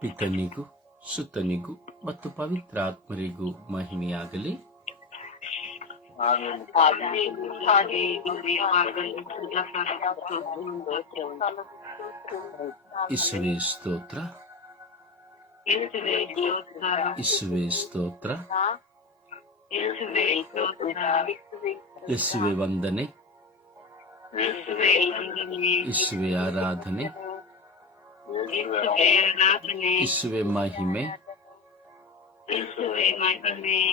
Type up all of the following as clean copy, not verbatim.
ಪಿತನಿಗೂ ಸುತನಿಗೂ ಮತ್ತು ಪವಿತ್ರಾತ್ಮರಿಗೂ ಮಹಿಮೆಯಾಗಲಿ. ಇಸುವೆ ಸ್ತೋತ್ರ, ಇಸುವೆ ಸ್ತೋತ್ರ, ಇಸುವೆ ವಂದನೆ, ಇಸುವೆ ಆರಾಧನೆ, ಇಸುವೆ ಮಹಿಮೆ,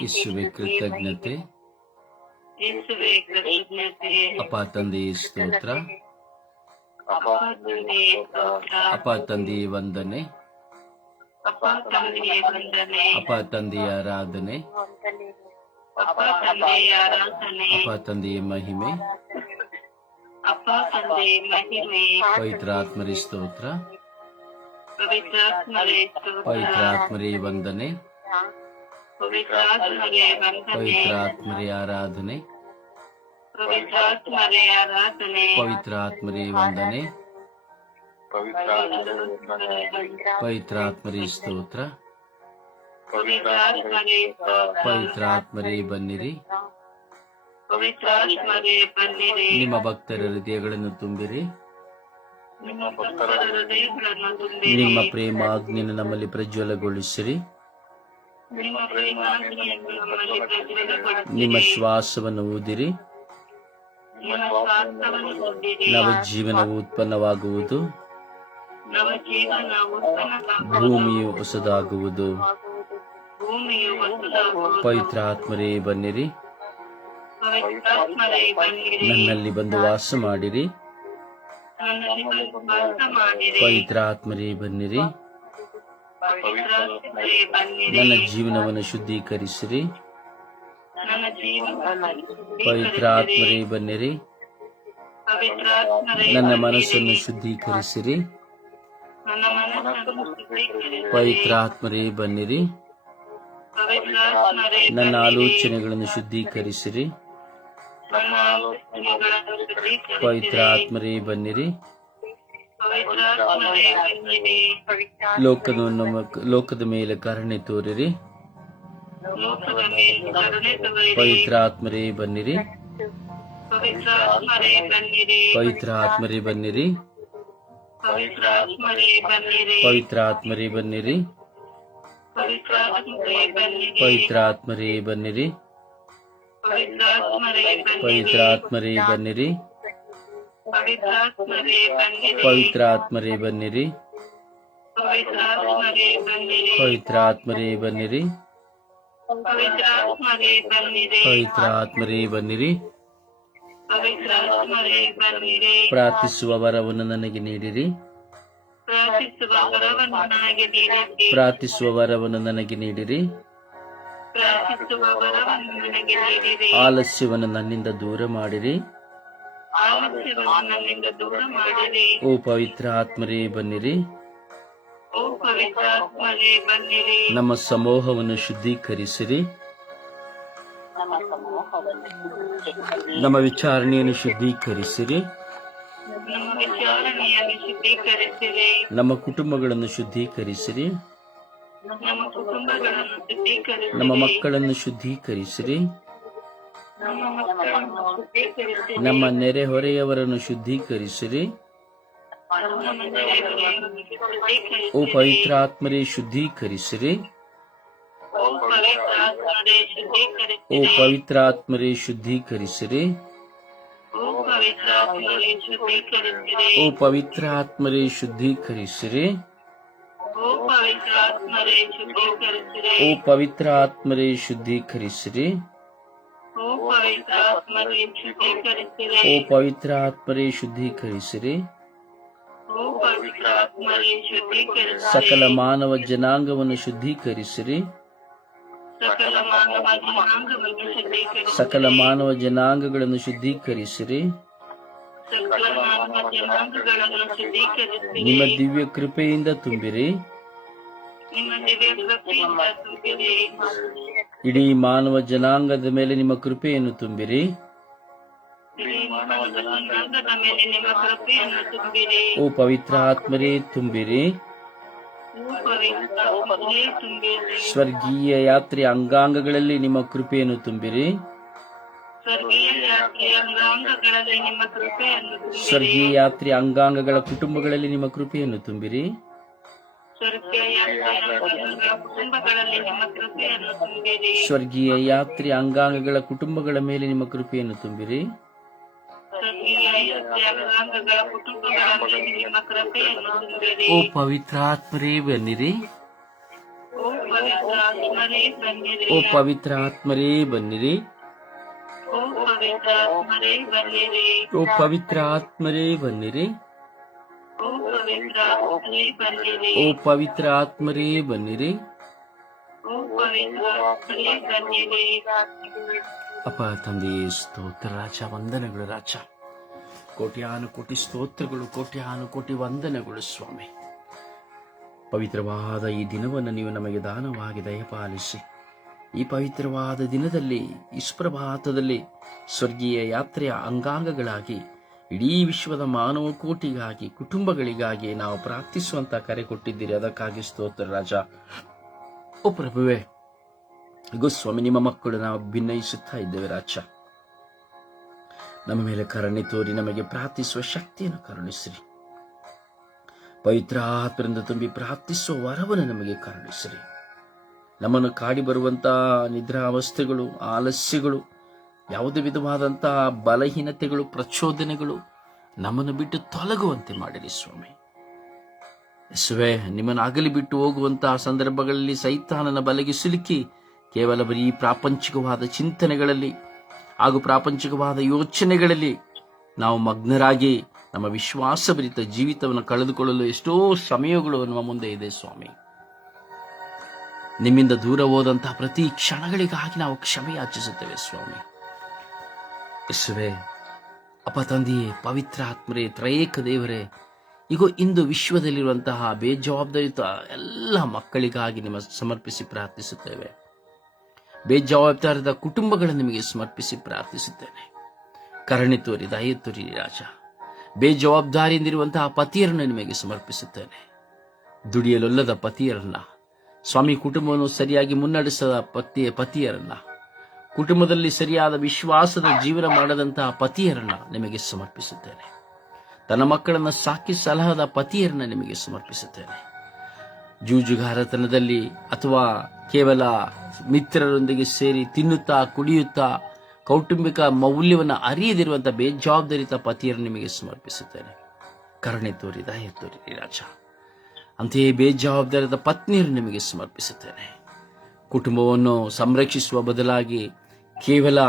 ಇಸುವೆ ಕೃತಜ್ಞತೆ. ಅಪ್ಪ ತಂದೆಯೇ ಸ್ತೋತ್ರ, ಅಪ್ಪ ತಂದೆಯೇ ವಂದನೆ, ಅಪ್ಪ ತಂದೆಯ ಆರಾಧನೆ, ಅಪ್ಪ ತಂದೆಯ ಮಹಿಮೆ, ಪವಿತ್ರಾತ್ಮರೇ ಸ್ತೋತ್ರ, ಪವಿತ್ರಾತ್ಮರೇ ವಂದನೆ, ಪವಿತ್ರಾತ್ಮರೇ ಆರಾಧನೆ, ಪವಿತ್ರಾತ್ಮರೇ ವಂದನೆ, ಪವಿತ್ರಾತ್ಮರೇ ಸ್ತೋತ್ರ, ಪವಿತ್ರಾತ್ಮರೇ ಬನ್ನಿರಿ. ನಿಮ್ಮ ಭಕ್ತರ ಹೃದಯಗಳನ್ನು ತುಂಬಿರಿ. ನಿಮ್ಮ ಪ್ರೇಮಾಗ್ನಿಯನ್ನು ನಮ್ಮಲ್ಲಿ ಪ್ರಜ್ವಲಗೊಳಿಸಿರಿ. ನಿಮ್ಮ ಶ್ವಾಸವನ್ನು ಊದಿರಿ. ನವ ಜೀವನವು ಉತ್ಪನ್ನವಾಗುವುದು. ಭೂಮಿಯು ಹೊಸದಾಗುವುದು. ಪವಿತ್ರಾತ್ಮರೇ ಬನ್ನಿರಿ. ನನ್ನಲ್ಲಿ ಬಂದು ವಾಸ ಮಾಡಿರಿ. ಪವಿತ್ರಾತ್ಮರೇ ಬನ್ನಿರಿ. ನನ್ನ ಜೀವನವನ್ನು ಶುದ್ಧೀಕರಿಸಿರಿ. ಪವಿತ್ರಾತ್ಮರೇ ಬನ್ನಿರಿ. ನನ್ನ ಮನಸ್ಸನ್ನು ಶುದ್ಧೀಕರಿಸಿರಿ. ಪವಿತ್ರಾತ್ಮರೇ ಬನ್ನಿರಿ. ನನ್ನ ಆಲೋಚನೆಗಳನ್ನು ಶುದ್ಧೀಕರಿಸಿರಿ. ಪವಿತ್ರಾತ್ಮರೇ ಬನ್ನಿರಿ. ಲೋಕದ ಮೇಲೆ ಕರುಣೆ ತೋರಿರಿ. ಪವಿತ್ರಾತ್ಮರೇ ಬನ್ನಿರಿ. ಪವಿತ್ರಾತ್ಮರೇ ಬನ್ನಿರಿ. ಪವಿತ್ರಾತ್ಮರೇ ಬನ್ನಿರಿ. ಪವಿತ್ರಾತ್ಮರೇ ಬನ್ನಿರಿ. ಪವಿತ್ರಾತ್ಮರೇ ಬನ್ನಿರಿ. ಪವಿತ್ರಾತ್ಮರೇ ಬನ್ನಿರಿ. ಪವಿತ್ರಾತ್ಮರೇ ಬನ್ನಿರಿ. ಪವಿತ್ರಾತ್ಮರೇ ಬನ್ನಿರಿ. ಪ್ರಾರ್ಥಿಸುವ ವರವನ್ನು ನನಗೆ ನೀಡಿರಿ. ಪ್ರಾರ್ಥಿಸುವ ವರವನ್ನು ನನಗೆ ನೀಡಿರಿ. ಆಲಸ್ಯವನ್ನು ನನ್ನಿಂದ ದೂರ ಮಾಡಿರಿ. ಓ ಪವಿತ್ರ ಆತ್ಮರೇ ಬನ್ನಿರಿ. ನಮ್ಮ ಸಮೂಹವನ್ನು ಶುದ್ಧೀಕರಿಸಿರಿ. ನಮ್ಮ ವಿಚಾರಣೆಯನ್ನು ಶುದ್ಧೀಕರಿಸಿರಿ. ನಮ್ಮ ಕುಟುಂಬಗಳನ್ನು ಶುದ್ಧೀಕರಿಸಿರಿ. ನಮ್ಮ ಮಕ್ಕಳನ್ನು ಶುದ್ಧೀಕರಿಸಿರಿ. ನಮ್ಮ ನೆರೆಹೊರೆಯವರನ್ನು ಶುದ್ಧೀಕರಿಸಿರಿ. ಓ ಪವಿತ್ರಾತ್ಮರೇ ಶುದ್ಧೀಕರಿಸಿರಿ. ಓ ಪವಿತ್ರಾತ್ಮರೇ ಶುದ್ಧೀಕರಿಸಿರಿ. ಓ ಪವಿತ್ರಾತ್ಮರೇ ಶುದ್ಧೀಕರಿಸಿರಿ. ಓ ಪವಿತ್ರಾತ್ಮರೇ ಶುದ್ಧೀಕರಿಸಿರಿ. ಓ ಪವಿತ್ರಾತ್ಮರೇ ಶುದ್ಧೀಕರಿಸಿರಿ. ಸಕಲ ಮಾನವ ಜನಾಂಗವನ್ನು ಶುದ್ಧೀಕರಿಸಿರಿ. ಸಕಲ ಮಾನವ ಜನಾಂಗಗಳನ್ನು ಶುದ್ಧೀಕರಿಸಿರಿ. ನಿಮ್ಮ ದಿವ್ಯ ಕೃಪೆಯಿಂದ ತುಂಬಿರಿ. ಇಡೀ ಮಾನವ ಜನಾಂಗದ ಮೇಲೆ ನಿಮ್ಮ ಕೃಪೆಯನ್ನು ತುಂಬಿರಿ. ಓ ಪವಿತ್ರ ಆತ್ಮರೇ ತುಂಬಿರಿ. ಸ್ವರ್ಗೀಯ ಯಾತ್ರೆ ಅಂಗಾಂಗಗಳಲ್ಲಿ ನಿಮ್ಮ ಕೃಪೆಯನ್ನು ತುಂಬಿರಿ. ಸ್ವರ್ಗೀಯ ಯಾತ್ರೆ ಅಂಗಾಂಗಗಳ ಕುಟುಂಬಗಳಲ್ಲಿ ನಿಮ್ಮ ಕೃಪೆಯನ್ನು ತುಂಬಿರಿ. ಸ್ವರ್ಗೀಯ ಯಾತ್ರೆ ಅಂಗಾಂಗಗಳ ಕುಟುಂಬಗಳ ಮೇಲೆ ನಿಮ್ಮ ಕೃಪೆಯನ್ನು ತುಂಬಿರಿ. ಓ ಪವಿತ್ರಾತ್ಮರೇ ಬನ್ನಿರಿ. ಓ ಪವಿತ್ರ ಆತ್ಮರೇ ಬನ್ನಿರಿ. ಓ ಪವಿತ್ರ ಆತ್ಮರೇ ಬನ್ನಿರಿ. ಓ ಪವಿತ್ರ ಆತ್ಮರೇ ಬನ್ನಿರಿ. ಅಪ್ಪ ತಂದೆಯೇ ಸ್ತೋತ್ರ ರಾಜ, ವಂದನೆಗಳು ರಾಜ. ಕೋಟ್ಯಾನು ಕೋಟಿ ಸ್ತೋತ್ರಗಳು, ಕೋಟ್ಯಾನು ಕೋಟಿ ವಂದನೆಗಳು ಸ್ವಾಮಿ. ಪವಿತ್ರವಾದ ಈ ದಿನವನ್ನು ನೀವು ನಮಗೆ ದಾನವಾಗಿ ದಯಪಾಲಿಸಿ, ಈ ಪವಿತ್ರವಾದ ದಿನದಲ್ಲಿ, ಈ ಸುಪ್ರಭಾತದಲ್ಲಿ ಸ್ವರ್ಗೀಯ ಯಾತ್ರೆಯ ಅಂಗಾಂಗಗಳಾಗಿ ಇಡೀ ವಿಶ್ವದ ಮಾನವ ಕೋಟಿಗಾಗಿ, ಕುಟುಂಬಗಳಿಗಾಗಿ ನಾವು ಪ್ರಾರ್ಥಿಸುವಂತ ಕರೆ ಕೊಟ್ಟಿದ್ದೀರಿ. ಅದಕ್ಕಾಗಿ ಸ್ತೋತ್ರ ರಾಜ. ಓ ಪ್ರಭುವೇ, ಸ್ವಾಮಿ, ನಿಮ್ಮ ಮಕ್ಕಳು ನಾವು ಭಿನ್ನಯಿಸುತ್ತಾ ಇದ್ದೇವೆ ರಾಜ. ನಮ್ಮ ಮೇಲೆ ಕರುಣೆ ತೋರಿ ನಮಗೆ ಪ್ರಾರ್ಥಿಸುವ ಶಕ್ತಿಯನ್ನು ಕರುಣಿಸಿರಿ. ಪವಿತ್ರ ಆತ್ಮರಿಂದ ತುಂಬಿ ಪ್ರಾರ್ಥಿಸುವ ವರವನ್ನು ನಮಗೆ ಕರುಣಿಸಿರಿ. ನಮ್ಮನ್ನು ಕಾಡಿ ಬರುವಂತಹ ನಿದ್ರಾವಸ್ಥೆಗಳು, ಆಲಸ್ಯಗಳು, ಯಾವುದೇ ವಿಧವಾದಂತಹ ಬಲಹೀನತೆಗಳು, ಪ್ರಚೋದನೆಗಳು ನಮ್ಮನ್ನು ಬಿಟ್ಟು ತೊಲಗುವಂತೆ ಮಾಡಿರಿ ಸ್ವಾಮಿ. ಯೇಸುವೇ, ನಿಮ್ಮನ್ನು ಅಗಲಿ ಬಿಟ್ಟು ಹೋಗುವಂತಹ ಸಂದರ್ಭಗಳಲ್ಲಿ ಸೈತಾನನ ಬಲೆಗೆ ಸಿಲುಕಿ ಕೇವಲ ಬರೀ ಪ್ರಾಪಂಚಿಕವಾದ ಚಿಂತನೆಗಳಲ್ಲಿ ಹಾಗೂ ಪ್ರಾಪಂಚಿಕವಾದ ಯೋಚನೆಗಳಲ್ಲಿ ನಾವು ಮಗ್ನರಾಗಿ ನಮ್ಮ ವಿಶ್ವಾಸಭರಿತ ಜೀವಿತವನ್ನು ಕಳೆದುಕೊಳ್ಳಲು ಎಷ್ಟೋ ಸಮಯಗಳು ನಮ್ಮ ಮುಂದೆ ಇದೆ ಸ್ವಾಮಿ. ನಿಮ್ಮಿಂದ ದೂರ ಹೋದಂತಹ ಪ್ರತಿ ಕ್ಷಣಗಳಿಗಾಗಿ ನಾವು ಕ್ಷಮೆ ಯಾಚಿಸುತ್ತೇವೆ ಸ್ವಾಮಿ. ಯೇಸುವೇ, ಅಪ್ಪ ತಂದೆಯೇ, ಪವಿತ್ರ ಆತ್ಮರೇ, ತ್ರಯೇಕ ದೇವರೇ, ಈಗ ಇಂದು ವಿಶ್ವದಲ್ಲಿರುವಂತಹ ಬೇಜವಾಬ್ದಾರಿತ ಎಲ್ಲ ಮಕ್ಕಳಿಗಾಗಿ ನಿಮ್ಮ ಸಮರ್ಪಿಸಿ ಪ್ರಾರ್ಥಿಸುತ್ತೇವೆ. ಬೇಜವಾಬ್ದಾರಿತ ಕುಟುಂಬಗಳನ್ನು ನಿಮಗೆ ಸಮರ್ಪಿಸಿ ಪ್ರಾರ್ಥಿಸುತ್ತೇನೆ. ಕರುಣೆ ತೋರಿ, ದಯೆ ತೋರಿ ರಾಜ. ಬೇಜವಾಬ್ದಾರಿಯಿಂದಿರುವಂತಹ ಪತಿಯರನ್ನು ನಿಮಗೆ ಸಮರ್ಪಿಸುತ್ತೇನೆ. ದುಡಿಯಲೊಲ್ಲದ ಪತಿಯರನ್ನ ಸ್ವಾಮಿ, ಕುಟುಂಬವನ್ನು ಸರಿಯಾಗಿ ಮುನ್ನಡೆಸದ ಪತಿಯರನ್ನ, ಕುಟುಂಬದಲ್ಲಿ ಸರಿಯಾದ ವಿಶ್ವಾಸದ ಜೀವನ ಮಾಡದಂತಹ ಪತಿಯರನ್ನ ನಿಮಗೆ ಸಮರ್ಪಿಸುತ್ತೇನೆ. ತನ್ನ ಮಕ್ಕಳನ್ನ ಸಾಕಿ ಸಲಹದ ಪತಿಯರನ್ನ ನಿಮಗೆ ಸಮರ್ಪಿಸುತ್ತೇನೆ. ಜೂಜುಗಾರತನದಲ್ಲಿ ಅಥವಾ ಕೇವಲ ಮಿತ್ರರೊಂದಿಗೆ ಸೇರಿ ತಿನ್ನುತ್ತಾ ಕುಡಿಯುತ್ತಾ ಕೌಟುಂಬಿಕ ಮೌಲ್ಯವನ್ನು ಅರಿಯದಿರುವಂತಹ ಬೇಜವಾಬ್ದಾರಿತ ಪತಿಯರನ್ನು ನಿಮಗೆ ಸಮರ್ಪಿಸುತ್ತೇನೆ. ಕರುಣೆ ತೋರಿ, ದಯೆ ತೋರಿ ರಾಜ. ಅಂತೆಯೇ ಬೇಜವಾಬ್ದಾರಿತ ಪತ್ನಿಯರು ನಿಮಗೆ ಸಮರ್ಪಿಸುತ್ತೇನೆ. ಕುಟುಂಬವನ್ನು ಸಂರಕ್ಷಿಸುವ ಬದಲಾಗಿ ಕೇವಲ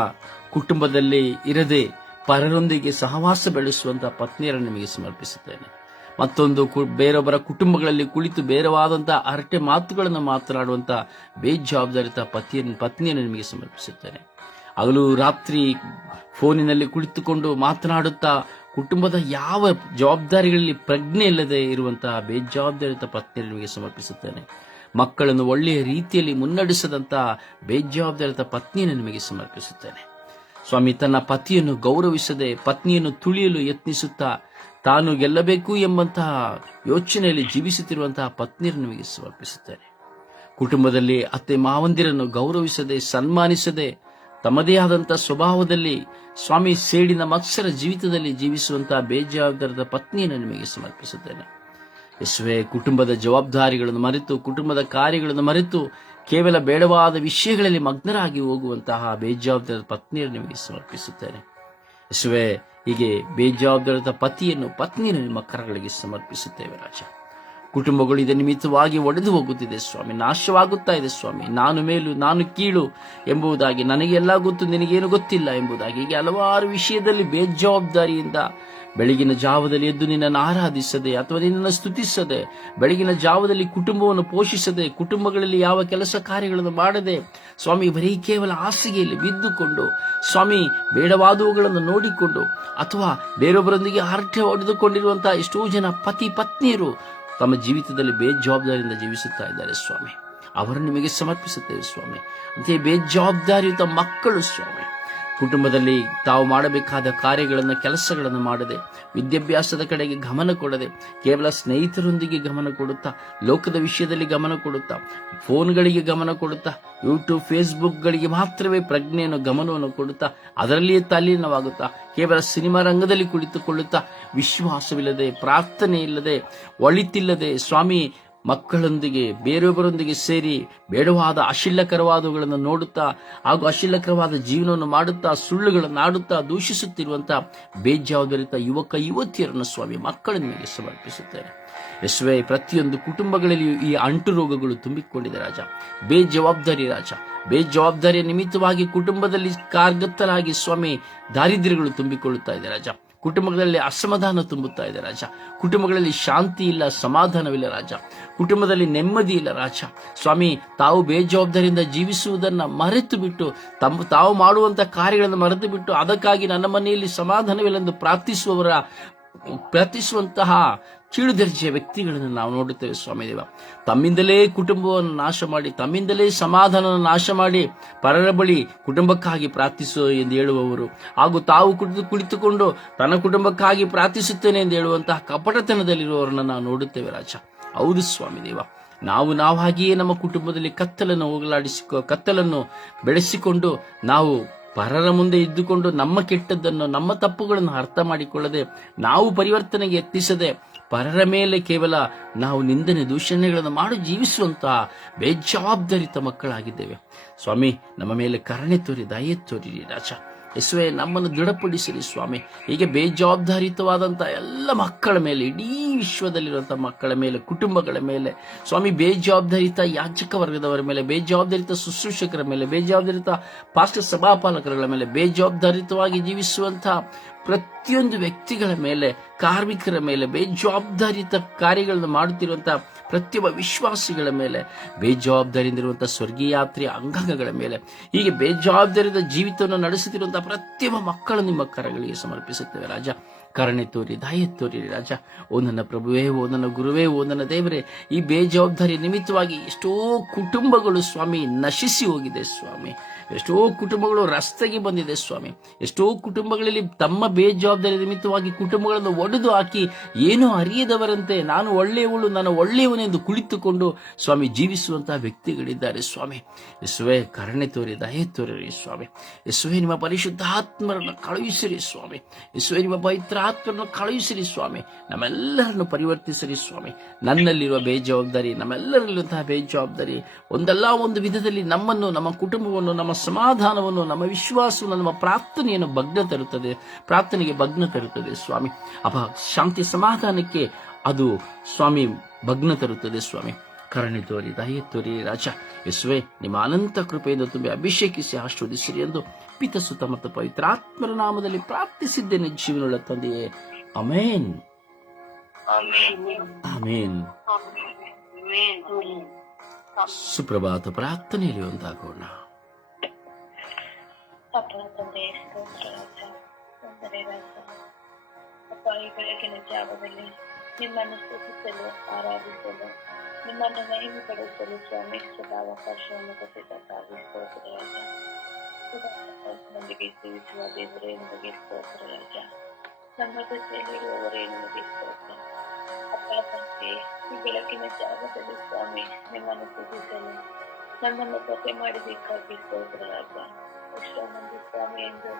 ಕುಟುಂಬದಲ್ಲಿ ಇರದೆ ಪರರೊಂದಿಗೆ ಸಹವಾಸ ಬೆಳೆಸುವಂತಹ ಪತ್ನಿಯರನ್ನು ನಿಮಗೆ ಸಮರ್ಪಿಸುತ್ತೇನೆ. ಮತ್ತೊಂದು ಬೇರೊಬ್ಬರ ಕುಟುಂಬಗಳಲ್ಲಿ ಕುಳಿತು ಬೇರೆವಾದಂತಹ ಹರಟೆ ಮಾತುಗಳನ್ನು ಮಾತನಾಡುವಂತಹ ಬೇಜವಾಬ್ದಾರಿತ ಪತ್ನಿಯನ್ನು ನಿಮಗೆ ಸಮರ್ಪಿಸುತ್ತೇನೆ. ಹಗಲು ರಾತ್ರಿ ಫೋನಿನಲ್ಲಿ ಕುಳಿತುಕೊಂಡು ಮಾತನಾಡುತ್ತಾ ಕುಟುಂಬದ ಯಾವ ಜವಾಬ್ದಾರಿಗಳಲ್ಲಿ ಪ್ರಜ್ಞೆ ಇಲ್ಲದೆ ಇರುವಂತಹ ಬೇಜವಾಬ್ದಾರಿತ ಪತ್ನಿಯನ್ನು ನಿಮಗೆ ಸಮರ್ಪಿಸುತ್ತೇನೆ. ಮಕ್ಕಳನ್ನು ಒಳ್ಳೆಯ ರೀತಿಯಲ್ಲಿ ಮುನ್ನಡೆಸದಂತಹ ಬೇಜವಾಬ್ದಾರಿತ ಪತ್ನಿಯನ್ನು ನಿಮಗೆ ಸಮರ್ಪಿಸುತ್ತೇನೆ. ಸ್ವಾಮಿ, ತನ್ನ ಪತಿಯನ್ನು ಗೌರವಿಸದೆ ಪತ್ನಿಯನ್ನು ತುಳಿಯಲು ಯತ್ನಿಸುತ್ತಾ ತಾನು ಗೆಲ್ಲಬೇಕು ಎಂಬಂತಹ ಯೋಚನೆಯಲ್ಲಿ ಜೀವಿಸುತ್ತಿರುವಂತಹ ಪತ್ನಿಯನ್ನು ನಿಮಗೆ ಸಮರ್ಪಿಸುತ್ತೇನೆ. ಕುಟುಂಬದಲ್ಲಿ ಅತ್ತೆ ಮಾವಂದಿರನ್ನು ಗೌರವಿಸದೆ, ಸನ್ಮಾನಿಸದೆ, ತಮ್ಮದೇ ಆದಂತಹ ಸ್ವಭಾವದಲ್ಲಿ ಸ್ವಾಮಿ ಸೇಡಿನ ಮತ್ಸರ ಜೀವಿತದಲ್ಲಿ ಜೀವಿಸುವಂತಹ ಬೇಜವಾಬ್ದಾರದ ಪತ್ನಿಯನ್ನು ನಿಮಗೆ ಸಮರ್ಪಿಸುತ್ತೇನೆ. ಯೇಸುವೇ, ಕುಟುಂಬದ ಜವಾಬ್ದಾರಿಗಳನ್ನು ಮರೆತು, ಕುಟುಂಬದ ಕಾರ್ಯಗಳನ್ನು ಮರೆತು ಕೇವಲ ಬೇಡವಾದ ವಿಷಯಗಳಲ್ಲಿ ಮಗ್ನರಾಗಿ ಹೋಗುವಂತಹ ಬೇಜವಾಬ್ದಾರದ ಪತ್ನಿಯನ್ನು ನಿಮಗೆ ಸಮರ್ಪಿಸುತ್ತೇನೆ. ಯೇಸುವೇ, ಹೀಗೆ ಬೇಜವಾಬ್ದಾರದ ಪತ್ನಿಯನ್ನು ನಿಮ್ಮ ಕರಗಳಿಗೆ ಸಮರ್ಪಿಸುತ್ತೇವೆ ರಾಜ. ಕುಟುಂಬಗಳು ಇದರ ನಿಮಿತ್ತವಾಗಿ ಒಡೆದು ಹೋಗುತ್ತಿದೆ ಸ್ವಾಮಿ, ನಾಶವಾಗುತ್ತಾ ಇದೆ ಸ್ವಾಮಿ. ನಾನು ಮೇಲು, ನಾನು ಕೀಳು ಎಂಬುದಾಗಿ, ನನಗೆಲ್ಲ ಗೊತ್ತು, ನಿನಗೇನು ಗೊತ್ತಿಲ್ಲ ಎಂಬುದಾಗಿ, ಹೀಗೆ ಹಲವಾರು ವಿಷಯದಲ್ಲಿ ಬೇಜವಾಬ್ದಾರಿಯಿಂದ ಬೆಳಗಿನ ಜಾವದಲ್ಲಿ ಎದ್ದು ನಿನ್ನನ್ನು ಆರಾಧಿಸದೆ ಅಥವಾ ನಿನ್ನನ್ನು ಸ್ತುತಿಸದೆ, ಬೆಳಗಿನ ಜಾವದಲ್ಲಿ ಕುಟುಂಬವನ್ನು ಪೋಷಿಸದೆ, ಕುಟುಂಬಗಳಲ್ಲಿ ಯಾವ ಕೆಲಸ ಕಾರ್ಯಗಳನ್ನು ಮಾಡದೆ ಸ್ವಾಮಿ ಬರೀ ಕೇವಲ ಹಾಸಿಗೆಯಲ್ಲಿ ಬಿದ್ದುಕೊಂಡು ಸ್ವಾಮಿ ಬೇಡವಾದವುಗಳನ್ನು ನೋಡಿಕೊಂಡು ಅಥವಾ ಬೇರೊಬ್ಬರೊಂದಿಗೆ ಹರಟೆ ಹೊಡೆದುಕೊಂಡಿರುವಂತಹ ಎಷ್ಟೋ ಜನ ಪತಿ ಪತ್ನಿಯರು ತಮ್ಮ ಜೀವಿತದಲ್ಲಿ ಬೇಜವಾಬ್ದಾರಿಯಿಂದ ಜೀವಿಸುತ್ತಾ ಇದ್ದಾರೆ ಸ್ವಾಮಿ. ಅವರನ್ನು ನಿಮಗೆ ಸಮರ್ಪಿಸುತ್ತೇವೆ ಸ್ವಾಮಿ. ಅಂತೆಯೇ ಬೇಜವಾಬ್ದಾರಿಯುತ ಮಕ್ಕಳು ಸ್ವಾಮಿ, ಕುಟುಂಬದಲ್ಲಿ ತಾವು ಮಾಡಬೇಕಾದ ಕಾರ್ಯಗಳನ್ನು ಕೆಲಸಗಳನ್ನು ಮಾಡದೆ, ವಿದ್ಯಾಭ್ಯಾಸದ ಕಡೆಗೆ ಗಮನ ಕೊಡದೆ, ಕೇವಲ ಸ್ನೇಹಿತರೊಂದಿಗೆ ಗಮನ ಕೊಡುತ್ತಾ, ಲೋಕದ ವಿಷಯದಲ್ಲಿ ಗಮನ ಕೊಡುತ್ತಾ, ಫೋನ್ಗಳಿಗೆ ಗಮನ ಕೊಡುತ್ತಾ, ಯೂಟ್ಯೂಬ್ ಫೇಸ್ಬುಕ್ಗಳಿಗೆ ಮಾತ್ರವೇ ಪ್ರಜ್ಞೆಯನ್ನು ಗಮನವನ್ನು ಕೊಡುತ್ತಾ, ಅದರಲ್ಲಿಯೇ ತಲ್ಲೀನವಾಗುತ್ತಾ, ಕೇವಲ ಸಿನಿಮಾ ರಂಗದಲ್ಲಿ ಕುಳಿತುಕೊಳ್ಳುತ್ತಾ, ವಿಶ್ವಾಸವಿಲ್ಲದೆ, ಪ್ರಾರ್ಥನೆ ಇಲ್ಲದೆ, ಒಳಿತಿಲ್ಲದೆ ಸ್ವಾಮಿ ಮಕ್ಕಳೊಂದಿಗೆ ಬೇರೊಬ್ಬರೊಂದಿಗೆ ಸೇರಿ ಬೇಡವಾದ ಅಶಿಲ್ಲಕರವಾದವುಗಳನ್ನು ನೋಡುತ್ತಾ ಹಾಗೂ ಅಶಿಲ್ಲಕರವಾದ ಜೀವನವನ್ನು ಮಾಡುತ್ತಾ ಸುಳ್ಳುಗಳನ್ನು ಆಡುತ್ತಾ ದೂಷಿಸುತ್ತಿರುವಂತಹ ಬೇಜವಾಬ್ದಾರಿತ ಯುವಕ ಯುವತಿಯರನ್ನು ಸ್ವಾಮಿ ಮಕ್ಕಳ ಮೇಲೆ ಸಮರ್ಪಿಸುತ್ತೇನೆ. ಯೇಸುವೇ, ಪ್ರತಿಯೊಂದು ಕುಟುಂಬಗಳಲ್ಲಿಯೂ ಈ ಅಂಟು ರೋಗಗಳು ತುಂಬಿಕೊಂಡಿದೆ ರಾಜ. ಬೇಜವಾಬ್ದಾರಿ ರಾಜ, ಬೇಜವಾಬ್ದಾರಿಯ ನಿಮಿತ್ತವಾಗಿ ಕುಟುಂಬದಲ್ಲಿ ಕಾರ್ಗತ್ತಲಾಗಿ ಸ್ವಾಮಿ ದಾರಿದ್ರ್ಯಗಳು ತುಂಬಿಕೊಳ್ಳುತ್ತಾ ಇದೆ ರಾಜ. ಕುಟುಂಬಗಳಲ್ಲಿ ಅಸಮಾಧಾನ ತುಂಬುತ್ತಾ ಇದೆ ರಾಜ. ಕುಟುಂಬಗಳಲ್ಲಿ ಶಾಂತಿ ಇಲ್ಲ, ಸಮಾಧಾನವಿಲ್ಲ ರಾಜ. ಕುಟುಂಬದಲ್ಲಿ ನೆಮ್ಮದಿ ಇಲ್ಲ ರಾಜ. ಸ್ವಾಮಿ, ತಾವು ಬೇಜವಾಬ್ದಾರಿಯಿಂದ ಜೀವಿಸುವುದನ್ನು ಮರೆತು ಬಿಟ್ಟು ತಾವು ಮಾಡುವಂತಹ ಕಾರ್ಯಗಳನ್ನು ಮರೆತು ಬಿಟ್ಟು ಅದಕ್ಕಾಗಿ ನನ್ನ ಮನೆಯಲ್ಲಿ ಸಮಾಧಾನವಿല്ലെಂದು ಪ್ರಾರ್ಥಿಸುವಂತಹ ಕೀಳು ದರ್ಜೆಯ ವ್ಯಕ್ತಿಗಳನ್ನು ನಾವು ನೋಡುತ್ತೇವೆ ಸ್ವಾಮಿ ದೇವ. ತಮ್ಮಿಂದಲೇ ಕುಟುಂಬವನ್ನು ನಾಶ ಮಾಡಿ, ತಮ್ಮಿಂದಲೇ ಸಮಾಧಾನವನ್ನು ನಾಶ ಮಾಡಿ ಪರರ ಬಳಿ ಕುಟುಂಬಕ್ಕಾಗಿ ಪ್ರಾರ್ಥಿಸು ಎಂದು ಹೇಳುವವರು ಹಾಗೂ ತಾವು ಕುಳಿತುಕೊಂಡು ತನ್ನ ಕುಟುಂಬಕ್ಕಾಗಿ ಪ್ರಾರ್ಥಿಸುತ್ತೇನೆ ಎಂದು ಹೇಳುವಂತಹ ಕಪಟತನದಲ್ಲಿರುವವರನ್ನು ನಾವು ನೋಡುತ್ತೇವೆ ರಾಜ. ಹೌದು ಸ್ವಾಮಿ ದೇವ, ನಾವಾಗಿಯೇ ನಮ್ಮ ಕುಟುಂಬದಲ್ಲಿ ಕತ್ತಲನ್ನು ಬೆಳೆಸಿಕೊಂಡು ನಾವು ಪರರ ಮುಂದೆ ಇದ್ದುಕೊಂಡು ನಮ್ಮ ಕೆಟ್ಟದ್ದನ್ನು, ನಮ್ಮ ತಪ್ಪುಗಳನ್ನು ಅರ್ಥ ಮಾಡಿಕೊಳ್ಳದೆ, ನಾವು ಪರಿವರ್ತನೆಗೆ ಯತ್ನಿಸದೆ ಪರರ ಮೇಲೆ ಕೇವಲ ನಾವು ನಿಂದನೆ ದೂಷಣೆಗಳನ್ನು ಮಾಡಿ ಜೀವಿಸುವಂತಹ ಬೇಜವಾಬ್ದಾರಿತ ಮಕ್ಕಳಾಗಿದ್ದೇವೆ ಸ್ವಾಮಿ. ನಮ್ಮ ಮೇಲೆ ಕರುಣೆ ತೋರಿ, ದಯೆ ತೋರಿರಿ ರಾಜ. ಯೇಸುವೇ, ನಮ್ಮನ್ನು ದೃಢಪಡಿಸಿರಿ ಸ್ವಾಮಿ. ಹೀಗೆ ಬೇಜವಾಬ್ದಾರಿತವಾದಂತಹ ಎಲ್ಲ ಮಕ್ಕಳ ಮೇಲೆ, ಇಡೀ ವಿಶ್ವದಲ್ಲಿರುವಂತಹ ಮಕ್ಕಳ ಮೇಲೆ, ಕುಟುಂಬಗಳ ಮೇಲೆ ಸ್ವಾಮಿ, ಬೇಜವಾಬ್ದಾರಿತ ಯಾಜಕ ವರ್ಗದವರ ಮೇಲೆ, ಬೇಜವಾಬ್ದಾರಿತ ಶುಶ್ರೂಷಕರ ಮೇಲೆ, ಬೇಜವಾಬ್ದಾರಿತ ಪಾಸ್ಟರ್ ಸಭಾಪಾಲಕರುಗಳ ಮೇಲೆ, ಬೇಜವಾಬ್ದಾರಿತವಾಗಿ ಜೀವಿಸುವಂತಹ ಪ್ರತಿಯೊಂದು ವ್ಯಕ್ತಿಗಳ ಮೇಲೆ, ಕಾರ್ಮಿಕರ ಮೇಲೆ, ಬೇಜವಾಬ್ದಾರಿತ ಕಾರ್ಯಗಳನ್ನು ಮಾಡುತ್ತಿರುವಂತಹ ಪ್ರತಿಯೊಬ್ಬ ವಿಶ್ವಾಸಿಗಳ ಮೇಲೆ, ಬೇಜವಾಬ್ದಾರಿಯಿಂದಿರುವಂತಹ ಸ್ವರ್ಗೀಯಾತ್ರಿಯ ಅಂಗಾಂಗಗಳ ಮೇಲೆ, ಹೀಗೆ ಬೇಜವಾಬ್ದಾರಿದ ಜೀವಿತವನ್ನು ನಡೆಸುತ್ತಿರುವಂತಹ ಪ್ರತಿಯೊಬ್ಬ ಮಕ್ಕಳು ನಿಮ್ಮ ಕರಗಳಿಗೆ ಸಮರ್ಪಿಸುತ್ತೇವೆ ರಾಜ. ಕರುಣೆ ತೋರಿ, ದಯೆ ತೋರಿ ರಾಜ. ಓ ನನ್ನ ಪ್ರಭುವೇ, ಓ ನನ್ನ ಗುರುವೇ, ಓ ನನ್ನ ದೇವರೇ, ಈ ಬೇಜವಾಬ್ದಾರಿ ನಿಮಿತ್ತವಾಗಿ ಎಷ್ಟೋ ಕುಟುಂಬಗಳು ಸ್ವಾಮಿ ನಶಿಸಿ ಹೋಗಿದೆ ಸ್ವಾಮಿ. ಎಷ್ಟೋ ಕುಟುಂಬಗಳು ರಸ್ತೆಗೆ ಬಂದಿದೆ ಸ್ವಾಮಿ. ಎಷ್ಟೋ ಕುಟುಂಬಗಳಲ್ಲಿ ತಮ್ಮ ಬೇಜವಾಬ್ದಾರಿ ನಿಮಿತ್ತವಾಗಿ ಕುಟುಂಬಗಳನ್ನು ಒಡೆದು ಹಾಕಿ ಏನೂ ಅರಿಯದವರಂತೆ ನಾನು ಒಳ್ಳೆಯವನೆಂದು ಕುಳಿತುಕೊಂಡು ಸ್ವಾಮಿ ಜೀವಿಸುವಂತಹ ವ್ಯಕ್ತಿಗಳಿದ್ದಾರೆ ಸ್ವಾಮಿ. ಯೇಸುವೇ, ಕರುಣೆ ತೋರಿ, ದಯೆ ತೋರಿರಿ ಸ್ವಾಮಿ. ಯೇಸುವೇ, ನಿಮ್ಮ ಪರಿಶುದ್ಧಾತ್ಮರನ್ನು ಕಳುಹಿಸಿರಿ ಸ್ವಾಮಿ. ಯೇಸುವೇ, ನಿಮ್ಮ ಪವಿತ್ರಾತ್ಮರನ್ನು ಕಳುಹಿಸಿರಿ ಸ್ವಾಮಿ. ನಮ್ಮೆಲ್ಲರನ್ನು ಪರಿವರ್ತಿಸಿರಿ ಸ್ವಾಮಿ. ನನ್ನಲ್ಲಿರುವ ಬೇಜವಾಬ್ದಾರಿ, ನಮ್ಮೆಲ್ಲರಲ್ಲಿರುವಂತಹ ಬೇಜವಾಬ್ದಾರಿ ಒಂದಲ್ಲ ಒಂದು ವಿಧದಲ್ಲಿ ನಮ್ಮನ್ನು, ನಮ್ಮ ಕುಟುಂಬವನ್ನು, ನಮ್ಮ ಸಮಾಧಾನವನ್ನು, ನಮ್ಮ ವಿಶ್ವಾಸವನ್ನು, ನಮ್ಮ ಪ್ರಾರ್ಥನೆಗೆ ಭಗ್ನ ತರುತ್ತದೆ ಸ್ವಾಮಿ. ಶಾಂತಿ ಸಮಾಧಾನಕ್ಕೆ ಅದು ಸ್ವಾಮಿ ಭಗ್ನ ತರುತ್ತದೆ ಸ್ವಾಮಿ. ಕರುಣೆ ತೋರಿ, ದಯೆ ತೋರಿ ರಾಜ. ಯೇಸುವೇ, ನಿಮ್ಮ ಅನಂತ ಕೃಪೆಯಿಂದ ತುಂಬಿ ಅಭಿಷೇಕಿಸಿ ಆಶೀರ್ವದಿಸಿರಿ ಎಂದು ಪಿತಸುತ ಮತ್ತು ಪವಿತ್ರಾತ್ಮರ ನಾಮದಲ್ಲಿ ಪ್ರಾರ್ಥಿಸಿದ್ದೇನೆ ಜೀವನವುಳ್ಳ ತಂದೆಯೇ. Amen, amen. ಸುಪ್ರಭಾತ ಪ್ರಾರ್ಥನೆಯಲ್ಲಿ ಒಂದಾಗೋಣ. ಈ ಬೆಳಗಿನ ಜಾವದಲ್ಲಿ ನಿಮ್ಮನ್ನು ಸ್ತುತಿಸಲು, ಆರಾಧಿಸಲು, ನಿಮ್ಮನ್ನು ಮಹಿಮೆಪಡಿಸಲು ಸ್ವಾಮಿ ಸದಾವಕಾಶವನ್ನು ಕೊಟ್ಟಿದ್ದಕ್ಕಾಗಿ ಸ್ತೋತ್ರ ರಾಜ. ನಮಗೆ ಜೀವಿಸುವ ದೇವರೇ ನಿಮಗೆ ಸ್ತೋತ್ರ ರಾಜ. ನಮ್ಮ ಜೊತೆಯಲ್ಲಿರುವವರೇ ನಿಮಗೆ ಸ್ತೋತ್ರ. ಅಪ್ಪ ತಂದೆ, ಈ ಬೆಳಕಿನ ಜಾಗದಲ್ಲಿ ಸ್ವಾಮಿ ನಿಮ್ಮನ್ನು ಸ್ತುತಿಸಲು ನಮ್ಮನ್ನು ಕಥೆ ಮಾಡಿದ್ದಕ್ಕಾಗಿ ಸ್ತೋತ್ರ ರಾಜ. ಎಷ್ಟೋ ಮಂದಿ ಸ್ವಾಮಿ ಎಂದು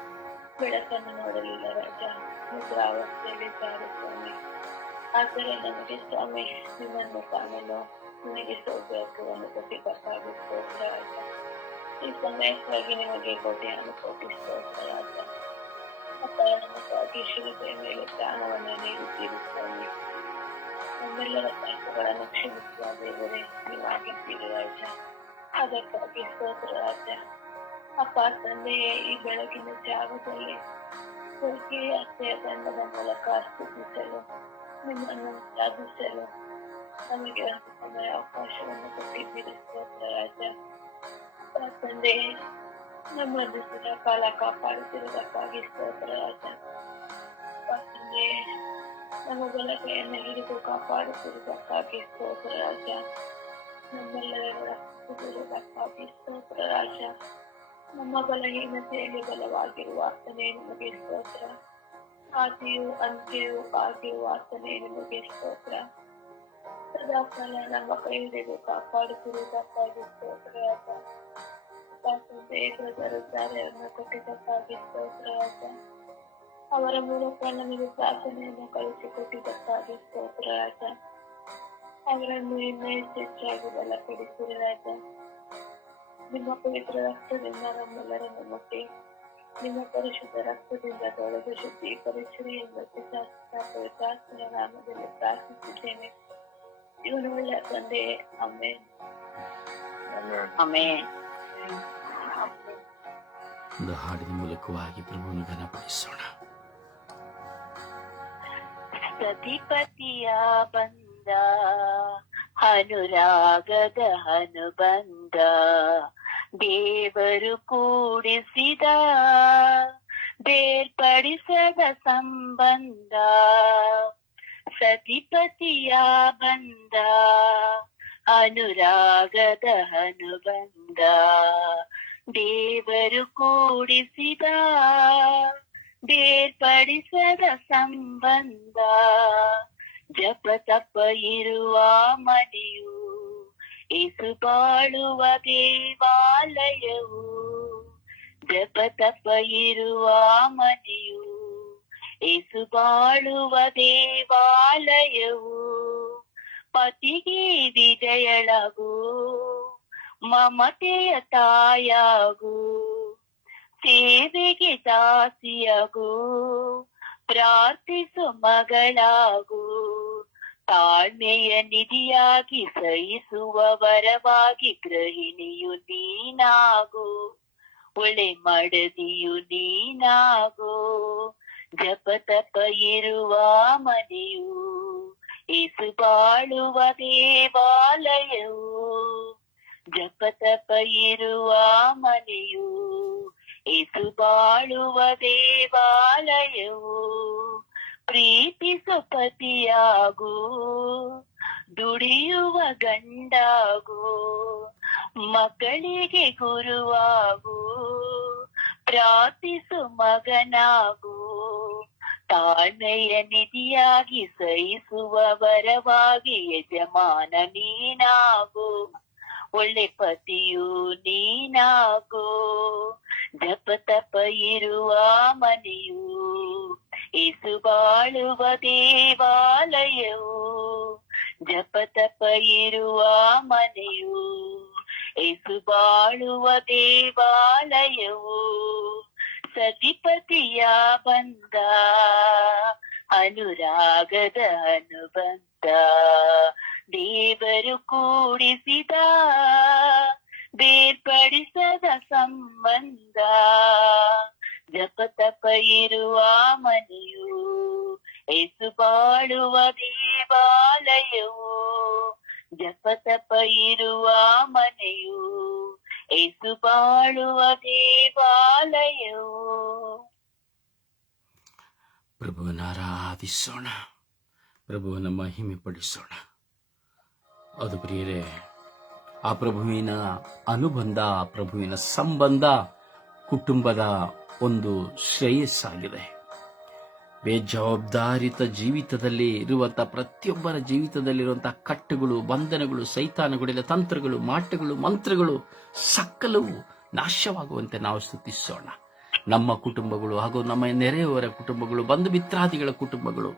ಬೆಳಕನ್ನು ನೋಡಲಿಲ್ಲ ರಾಜ, ನಿದ್ರಾವಸ್ಥೆಯಲ್ಲಿದ್ದಾರೆ ಸ್ವಾಮಿ. ಆದರೆ ನಮಗೆ ಸ್ವಾಮಿ ನಿಮ್ಮನ್ನು ಕಾಣಲು ನಿಮಗೆ ಸೌಭಾಗ್ಯವನ್ನು ಕೊಟ್ಟಿದ್ದಕ್ಕಾಗಿ ಸ್ತೋತ್ರ ರಾಜ. ಈ ಸಮಯಕ್ಕಾಗಿ ನಿಮಗೆ ಕೋಟಿ ಸ್ತೋತ್ರ ರಾಜ. ಅಪ್ಪ, ನಮಗಾಗಿ ಶಿಲುಬೆಯ ಮೇಲೆ ಪ್ರಾಣವನ್ನು ನೀಡುತ್ತೀರಿ ಸ್ವಾಮಿ. ನಮ್ಮೆಲ್ಲರ ಪಾಪಗಳನ್ನು ಕ್ಷಮಿಸುವ ದೇವರೇ ನೀವಾಗಿದ್ದೀರಿ ರಾಜ. ಅದಕ್ಕಾಗಿ ಸ್ತೋತ್ರ ರಾಜ. ಅಪ್ಪ ತಂದೆಯೇ, ಈ ಬೆಳಗಿನ ಜಾಗದಲ್ಲಿ ಸ್ವರ್ಗೀಯ ಅತ್ತೆಯ ದಂಡದ ಮೂಲಕ ಸ್ತುತಿಸಲು, ನಿಮ್ಮನ್ನು ಸಾಧಿಸಲು ನಮಗೆ ಒಂದು ಸಮಯ ಅವಕಾಶವನ್ನು ಕೊಟ್ಟಿದ್ದೀರಿ ಸ್ತೋತ್ರ ರಾಜ. ಅಪ್ಪ ತಂದೆಯೇ, ನಮ್ಮನ್ನು ಸದಾ ಕಾಲ ಕಾಪಾಡುತ್ತಿರುವುದಕ್ಕಾಗಿ ಸ್ತೋತ್ರ ರಾಜ. ಅಪ್ಪ ತಂದೆಯೇ, ನಮ್ಮ ಬಲಕೆಯನ್ನು ಹಿಡಿದು ಕಾಪಾಡುತ್ತಿರುವುದಕ್ಕಾಗಿ ಸ್ತೋತ್ರ ರಾಜ. ನಮ್ಮೆಲ್ಲರ ರಕ್ಷಿಸುವುದಕ್ಕಾಗಿ ಸ್ತೋತ್ರ ರಾಜ. ನಮ್ಮ ಬಲಹೀನತೆಯಲ್ಲಿ ಬಲವಾಗಿರುವ ಆತನೇ ನಿಮಗೆ ಸ್ತೋತ್ರ. ಆದಿಯೂ ಅಂತ್ಯವೂ ಆಗಿರುವ ಆತನೇ ನಿಮಗೆ ಸ್ತೋತ್ರ. ಸದಾಕಾಲ ನಮ್ಮ ಕೈ ಹಿಡಿದು ಕಾಪಾಡುತ್ತಿರುವುದಕ್ಕಾಗಿ ಸ್ತೋತ್ರ ಆತ. ಬ್ರದರುದ್ದಾರೆಯನ್ನು ಕೊಟ್ಟಿದ್ದಕ್ಕಾಗಿ ಸ್ತೋತ್ರ ಆತ. ಅವರ ಮೂಲಕ ನಮಗೆ ಪ್ರಾರ್ಥನೆಯನ್ನು ಕಳಿಸಿಕೊಟ್ಟಿದ್ದಕ್ಕಾಗಿ ಸ್ತೋತ್ರ ಆತ. ಅವರನ್ನು ಇನ್ನೂ ಹೆಚ್ಚಾಗಿ ಬಲಪಡಿಸಿರಿ ರಾಜ. ನಿಮ್ಮ ಪವಿತ್ರ ರಕ್ತದಿಂದ ನಮ್ಮೆಲ್ಲರನ್ನು ಮುಟ್ಟಿ ನಿಮ್ಮ ಪರಿಶುದ್ಧ ರಕ್ತದಿಂದ ತೊಳೆದು ಶುದ್ಧೀಕರಿಸಿರಿ ಎಂದು ಪವಿತ್ರಾತ್ಮನ ನಾಮದಲ್ಲಿ ಪ್ರಾರ್ಥಿಸಿದ್ದೇನೆ. ಇವನು ಒಳ್ಳೆಯ ತಂದೆ. ಆಮೆನ್. ಆಮೆನ್. ಒಂದು ಹಾಡಿನ ಮೂಲಕವಾಗಿ ಪ್ರಭುವನ್ನು ಘನಪಡಿಸೋಣ. ಸತಿಪತಿಯ ಬಂದ ಅನುರಾಗದ ಅನುಬಂಧ, ದೇವರು ಕೂಡಿಸಿದ ಬೇರ್ಪಡಿಸದ ಸಂಬಂಧ. ಸತಿಪತಿಯ ಬಂದ ಅನುರಾಗದ ಅನುಬಂಧ, ದೇವರು ಕೂಡಿಸಿದ ಬೇರ್ಪಡಿಸದ ಸಂಬಂಧ. ಜಪ ತಪ ಇರುವ ಮನೆಯು ಏಸು ಬಾಳುವ ದೇವಾಲಯವು. ಜಪ ತಪ ಇರುವ ಮನೆಯು ಏಸು ಬಾಳುವ ದೇವಾಲಯವು. ಪತಿಗೆ ವಿಜಯಳಾಗು, ಮಮತೆಯ ತಾಯಾಗು, ಸೇವೆಗೆ ದಾಸಿಯಾಗು, ಪ್ರಾರ್ಥಿಸು ಮಗಳಾಗು. ತಾಳ್ಮೆಯ ನಿಧಿಯಾಗಿ ಸಹಿಸುವ ವರವಾಗಿ ಗೃಹಿಣಿಯು ನೀನಾಗು, ಒಳ್ಳೆ ಮಡದಿಯು ನೀನಾಗು. ಜಪ ತಪ ಇರುವ ಮನೆಯು ಏಸು ಬಾಳುವ ದೇವಾಲಯವು. ಜಪ ತಪ ಇರುವ ಮನೆಯು ಏಸು ಬಾಳುವ ದೇವಾಲಯವು. ಪ್ರೀತಿಸು ಪತಿಯಾಗು, ದುಡಿಯುವ ಗಂಡಾಗು, ಮಕ್ಕಳಿಗೆ ಗುರುವಾಗು, ಪ್ರಾರ್ಥಿಸು ಮಗನಾಗು. ತಾಳ್ಮೆಯ ನಿಧಿಯಾಗಿ ಸಹಿಸುವ ವರವಾಗಿ ಯಜಮಾನ ನೀನಾಗು, ಒಳ್ಳೆ ಪತಿಯು ನೀನಾಗು. ಜಪ ತಪ ಇರುವ ಮನೆಯು ಏಸು ಬಾಳುವ ದೇವಾಲಯವು. ಜಪ ತಪ ಇರುವ ಮನೆಯು ಏಸು ಬಾಳುವ ದೇವಾಲಯವು. ಸತಿಪತಿಯ ಬಂದ ಅನುರಾಗದ ಅನುಬಂಧ, ದೇವರು ಕೂಡಿಸಿದ ಬೇರ್ಪಡಿಸದ ಸಂಬಂಧ. ಜಪ ತಪ ಇರುವ ಮನೆಯು ಏಸು ಬಾಳುವ ದೇವಾಲಯವು. ಜಪ ತಪ ಇರುವ ಮನೆಯು ಏಸು ಬಾಳುವ ದೇವಾಲಯವು. ಪ್ರಭುವನ್ನ ಆರಾಧಿಸೋಣ, ಪ್ರಭುವನ್ನ ಮಹಿಮೆ ಪಡಿಸೋಣ. ಅದು ಪ್ರಿಯರೇ, ಆ ಪ್ರಭುವಿನ ಅನುಬಂಧ, ಆ ಪ್ರಭುವಿನ ಸಂಬಂಧ ಕುಟುಂಬದ ಒಂದು ಶ್ರೇಯಸ್ಸಾಗಿದೆ. ಬೇಜವಾಬ್ದಾರಿತ ಜೀವಿತದಲ್ಲಿ ಇರುವಂತಹ ಪ್ರತಿಯೊಬ್ಬರ ಜೀವಿತದಲ್ಲಿರುವಂತಹ ಕಟ್ಟುಗಳು, ಬಂಧನಗಳು, ಸೈತಾನಗಳೆಲ್ಲ ತಂತ್ರಗಳು, ಮಾಟಗಳು, ಮಂತ್ರಗಳು ಸಕಲವು ನಾಶವಾಗುವಂತೆ ನಾವು ಸ್ತುತಿಸೋಣ. ನಮ್ಮ ಕುಟುಂಬಗಳು ಹಾಗೂ ನಮ್ಮ ನೆರೆಯವರ ಕುಟುಂಬಗಳು, ಬಂಧು ಮಿತ್ರಾದಿಗಳ ಕುಟುಂಬಗಳು,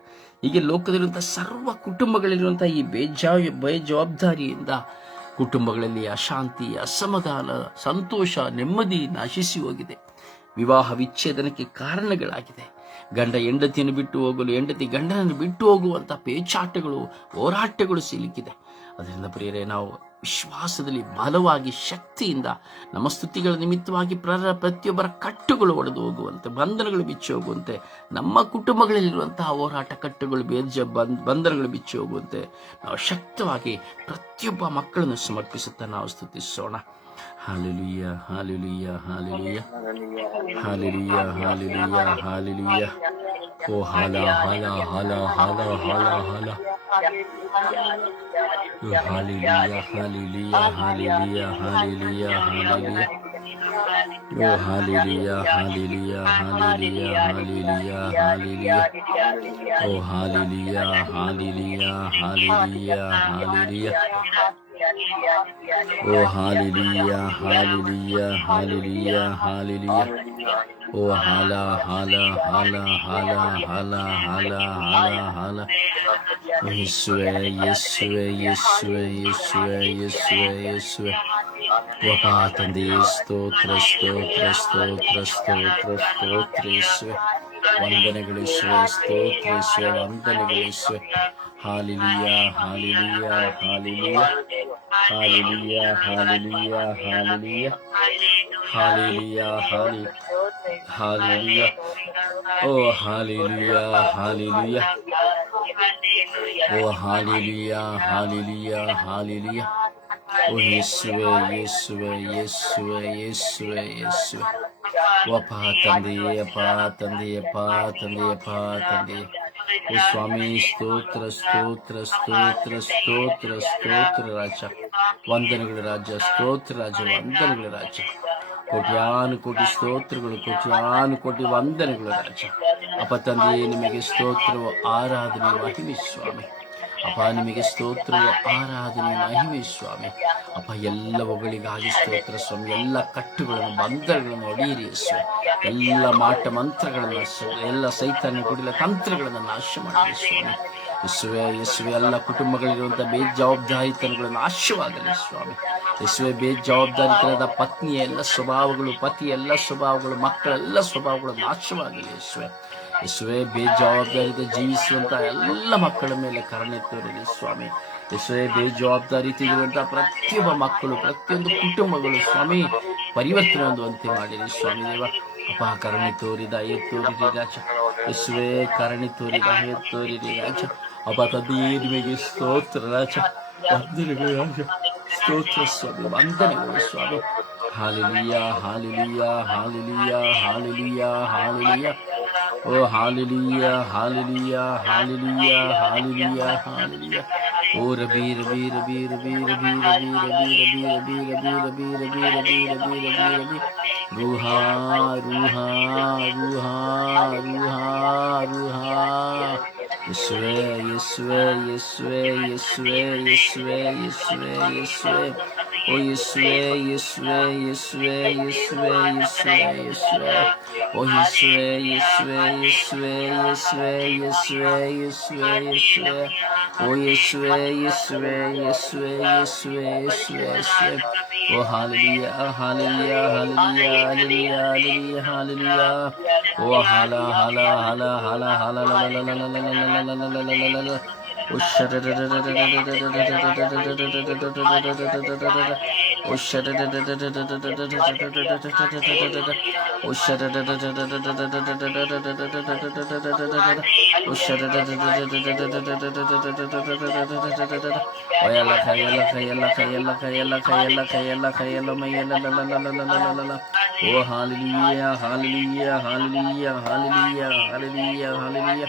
ಹೀಗೆ ಲೋಕದಲ್ಲಿರುವಂತಹ ಸರ್ವ ಕುಟುಂಬಗಳಲ್ಲಿರುವಂತಹ ಈ ಬೇಜವಾಬ್ದಾರಿಯಿಂದ ಕುಟುಂಬಗಳಲ್ಲಿ ಅಶಾಂತಿ, ಅಸಮಾಧಾನ, ಸಂತೋಷ, ನೆಮ್ಮದಿ ನಾಶಿಸಿ ಹೋಗಿದೆ. ವಿವಾಹ ವಿಚ್ಛೇದನಕ್ಕೆ ಕಾರಣಗಳಾಗಿದೆ. ಗಂಡ ಹೆಂಡತಿಯನ್ನು ಬಿಟ್ಟು ಹೋಗಲು, ಹೆಂಡತಿ ಗಂಡನನ್ನು ಬಿಟ್ಟು ಹೋಗುವಂತಹ ಪೇಚಾಟಗಳು, ಹೋರಾಟಗಳು ಸಿಲುಕಿದೆ. ಅದರಿಂದ ಪ್ರಿಯರೇ, ನಾವು ವಿಶ್ವಾಸದಲ್ಲಿ ಬಲವಾಗಿ ಶಕ್ತಿಯಿಂದ ನಮ್ಮ ಸ್ತುತಿಗಳ ನಿಮಿತ್ತವಾಗಿ ಪ್ರತಿಯೊಬ್ಬರ ಕಟ್ಟುಗಳು ಒಡೆದು ಹೋಗುವಂತೆ, ಬಂಧನಗಳು ಬಿಚ್ಚಿ ಹೋಗುವಂತೆ, ನಮ್ಮ ಕುಟುಂಬಗಳಲ್ಲಿರುವಂತಹ ಹೋರಾಟ ಕಟ್ಟುಗಳು, ಬಂಧನಗಳು ಬಿಚ್ಚಿ ಹೋಗುವಂತೆ ನಾವು ಶಕ್ತವಾಗಿ ಪ್ರತಿಯೊಬ್ಬ ಮಕ್ಕಳನ್ನು ಸಮರ್ಪಿಸುತ್ತಾ ನಾವು ಸ್ತುತಿಸೋಣ. Hallelujah, hallelujah, hallelujah, hallelujah, hallelujah, hallelujah. Oh ಹಾಲ ಹಾಲ ಹಾಲ ಹಾಲ ಹಾಲ ಹಾಲ. Hallelujah, hallelujah, hallelujah, hallelujah, hallelujah. Oh, hallelujah, hallelujah, hallelujah, hallelujah, hallelujah. Oh, hallelujah, hallelujah, hallelujah, hallelujah. Oh, hallelujah, hallelujah, hallelujah, hallelujah. Oh, hala, hala, hala, hala, hala, hala, hala, hala. Oh, Yesue, Yesue, Yesue, Yesue, Yesue, Yesue. Wapa ತಂದೆ ಸ್ತೋತ್ರ ಸ್ತೋತ್ರ ಸ್ತೋತ್ರ ಸ್ತೋತ್ರ ಸ್ತೋತ್ರ ಯೇಸುವೆ. ವಂದನೆಗಳಿಸುವೆ, ಸ್ತೋತ್ರಿಸುವೆ, ವಂದನೆಗಳಿಸುವೆ. ಹಾಲಿಲಿಯ ಹಾಲಿಲಿಯ ಹಾಲಿಲಿಯ ಹಾಲಿಲಿಯ ಹಾಲಿಲಿಯ ಹಾಲಿಲಿಯ ಹಾಲಿಲಿಯ ಹಾಲಿ ಹಾಲಿಲಿಯ. ಓ ಹಾಲಿಲಿಯ ಹಾಲಿಲಿಯ. ಓ ಹಾಲಿಲಿಯ ಹಾಲಿಲಿಯ ಹಾಲಿಲಿಯ. ಓ ಯೇಸುವೆ ಯೇಸುವೆ ಯೇಸುವೆ ಯೇಸುವೆ ಯೇಸುವೆ. ಅಪ್ಪ ತಂದೆಯೇ, ಅಪ್ಪ ತಂದೆಯೇ, ಅಪ್ಪ ತಂದೆಯೇ, ಅಪ್ಪ ತಂದೆಯೇ. ಓ ಸ್ವಾಮಿ, ಸ್ತೋತ್ರ ಸ್ತೋತ್ರ ಸ್ತೋತ್ರ ಸ್ತೋತ್ರ ಸ್ತೋತ್ರ ರಾಜ. ವಂದನೆಗಳ ರಾಜ, ಸ್ತೋತ್ರ ರಾಜ, ವಂದನೆಗಳ ರಾಜ. ಕೋಟ್ಯಾನು ಕೋಟಿ ಸ್ತೋತ್ರಗಳು, ಕೋಟ್ಯಾನು ಕೋಟಿ ವಂದನೆಗಳು ರಾಜ. ಅಪ್ಪ ತಂದೆಯೇ, ನಿಮಗೆ ಸ್ತೋತ್ರವು, ಆರಾಧನೆ, ಮಹಿಮೆ ಸ್ವಾಮಿ. ಅಪ್ಪ ನಿಮಗೆ ಸ್ತೋತ್ರವು, ಆರಾಧನೆ, ಮಹಿಮೆ ಸ್ವಾಮಿ. ಅಪ್ಪ ಎಲ್ಲವುಗಳಿಗಾಗಿ ಸ್ತೋತ್ರ ಸ್ವಾಮಿ. ಎಲ್ಲ ಕಟ್ಟುಗಳನ್ನು, ಬಂಧಗಳನ್ನು ಒಡೆಯಿರಿ ಸ್ವಾಮಿ. ಎಲ್ಲ ಮಾಟ ಮಂತ್ರಗಳನ್ನು, ಎಲ್ಲ ಸೈತಾನ್ಯ ಕುಡಿಲ ತಂತ್ರಗಳನ್ನು ನಾಶ ಮಾಡಿರಿ ಸ್ವಾಮಿ. ಯೇಸುವೆ ಯೇಸುವೆ, ಎಲ್ಲ ಕುಟುಂಬಗಳಿರುವಂತಹ ಬೇಜವಾಬ್ದಾರಿತನಗಳು ನಾಶವಾಗಲಿ ಸ್ವಾಮಿ. ಯೇಸುವೆ, ಬೇಜವಾಬ್ದಾರಿತನದ ಪತ್ನಿಯ ಎಲ್ಲ ಸ್ವಭಾವಗಳು, ಪತಿಯ ಎಲ್ಲ ಸ್ವಭಾವಗಳು, ಮಕ್ಕಳೆಲ್ಲ ಸ್ವಭಾವಗಳು ನಾಶವಾಗಲಿ ಯೇಸುವೆ. ಯೇಸುವೆ, ಬೇಜವಾಬ್ದಾರಿಯಿಂದ ಜೀವಿಸುವಂತಹ ಎಲ್ಲ ಮಕ್ಕಳ ಮೇಲೆ ಕರುಣೆ ತೋರಿರಿ ಸ್ವಾಮಿ. ಯೇಸುವೆ, ಬೇಜವಾಬ್ದಾರಿ ತೆಗೆದುವಂತಹ ಪ್ರತಿಯೊಬ್ಬ ಮಕ್ಕಳು, ಪ್ರತಿಯೊಂದು ಕುಟುಂಬಗಳು ಸ್ವಾಮಿ ಪರಿವರ್ತನೆ ಹೊಂದುವಂತೆ ಮಾಡಿರಿ ಸ್ವಾಮಿ ದೇವ. ಅಪ್ಪ ಕರುಣೆ ತೋರಿದ ತೋರಿರಿ ರಾಜ. ಯೇಸುವೆ, ಕರುಣೆ ತೋರಿದ ತೋರಿರಿ ರಾಜ. ಅಪ್ಪ ತಂದೆಯೇ, ನಿಮಗೆ ಸ್ತೋತ್ರ ರಾಜ, ವಂದನೆಗಳು ರಾಜ. ಸ್ತೋತ್ರ ಸ್ವಾಮಿ, ವಂದನೆಗಳು ಸ್ವಾಮಿ. Hallelujah hallelujah hallelujah hallelujah hallelujah. Oh hallelujah hallelujah hallelujah hallelujah hallelujah. Oh ರಬಿ ರಬಿ ರಬಿ ರಬಿ ರಬಿ ರಬಿ ರಬಿ ರಬಿ ರಬಿ ರಬಿ ರಬಿ ರಬಿ ರಬಿ ರಬಿ ರಬಿ ರಬಿ. ರೂಹಾ ರೂಹಾ ರೂಹಾ ರೂಹಾ ರೂಹಾ. ಯೇಸುವೆ ಯೇಸುವೆ ಯೇಸುವೆ ಯೇಸುವೆ ಯೇಸುವೆ ಯೇಸುವೆ ಯೇಸುವೆ. ಓ ಯೇಸುವೆ ಯೇಸುವೆ ಯೇಸುವೆ ಯೇಸುವೆ ಯೇಸುವೆ ಯೇಸುವೆ. ಓ ಯೇಸುವೆ ಯೇಸುವೆ ಯೇಸುವೆ ಯೇಸುವೆ ಯೇಸುವೆ ಯೇಸುವೆ ಯೇಸುವೆ. ಓ ಯೇಸುವೆ ಯೇಸುವೆ ಯೇಸುವೆ ಯೇಸುವೆ ಯೇಸುವೆ ಯೇಸುವೆ. Oh hallelujah hallelujah hallelujah hallelujah hallelujah hallelujah. Oh ಹಾಲ ಹಾಲ ಹಾಲ ಹಾಲ ಹಾಲ ಲಲಲಲಲಲಲಲಲಲಲಲಲಲಲ. ಓ Oh, hallelujah, hallelujah, hallelujah, hallelujah, hallelujah, hallelujah.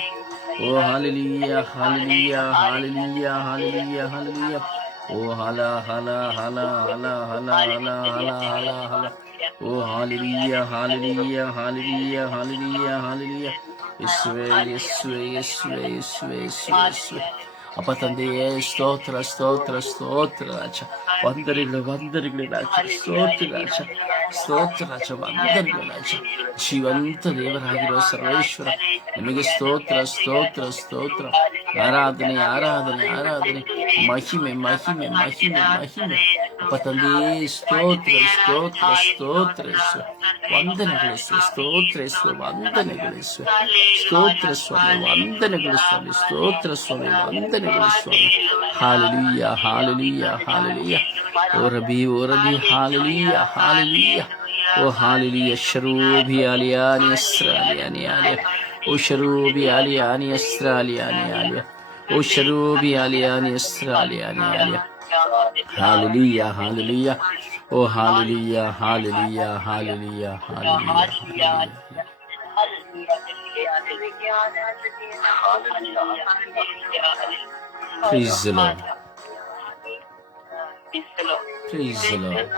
Oh, hallelujah, hallelujah, hallelujah, hallelujah, hallelujah. Oh, hala, hala, hala, hala, hala, hala, hala, hala, hala. Oh, hallelujah, hallelujah, hallelujah, hallelujah, hallelujah. ಯೇಸುವೆ ಯೇಸುವೆ ಯೇಸುವೆ ಯೇಸುವೆ ಯೇಸುವೆ ಯೇಸುವೆ. ಅಪ್ಪ ತಂದೆಯೇ, ಸ್ತೋತ್ರ ಸ್ತೋತ್ರ ಸ್ತೋತ್ರ ರಾಜ. ವಂದನೆಗಳು ವಂದನೆಗಳು ರಾಜ. ಸ್ತೋತ್ರ ರಾಜ, ಸ್ತೋತ್ರ ರಾಜ, ವಂದನೆಗಳು ರಾಜ. ಜೀವಂತ ದೇವರಾಗಿರುವ ಸರ್ವೇಶ್ವರ, ನಿಮಗೆ ಸ್ತೋತ್ರ ಸ್ತೋತ್ರ ಸ್ತೋತ್ರ. ಆರಾಧನೆ ಆರಾಧನೆ ಆರಾಧನೆ. ಮಹಿಮೆ ಮಹಿಮೆ ಮಹಿಮೆ ಮಹಿಮೆ. ಅಪ್ಪ ತಂದೆಯೇ, ಸ್ತೋತ್ರ ಸ್ತೋತ್ರ ಸ್ತೋತ್ರ ಯೇಸುವೆ. ವಂದನೆಗಳಿಸುವೆ, ಸ್ತೋತ್ರಿಸುವೆ, ವಂದನೆಗಳಿಸುವೆ. ಸ್ತೋತ್ರ ಸ್ವಾಮಿ, ವಂದನೆಗಳು ಸ್ವಾಮಿ. ಸ್ತೋತ್ರ ಸ್ವಾಮಿ, ವಂದನೆಗಳು ಸ್ವಾಮಿ. Hallelujah hallelujah hallelujah. ಓ ರಬಿ ಹಾಲೆಲೂಯ ಹಾಲೆಲೂಯ. Oh hallelujah. ಶರೂಬಿ ಆಲಿಯಾನಿ ಅಸ್ರಾಲಿಯಾನಿ ಆಲಿಯ. ಓ ಶರೂಬಿ ಆಲಿಯಾನಿ ಅಸ್ರಾಲಿಯಾನಿ ಆಲಿಯ. ಓ ಶರೂಬಿ ಆಲಿಯಾನಿ ಅಸ್ರಾಲಿಯಾನಿ ಆಲಿಯ. Hallelujah, hallelujah. Oh, hallelujah, hallelujah, hallelujah, hallelujah, hallelujah. Praise the Lord. Praise the Lord.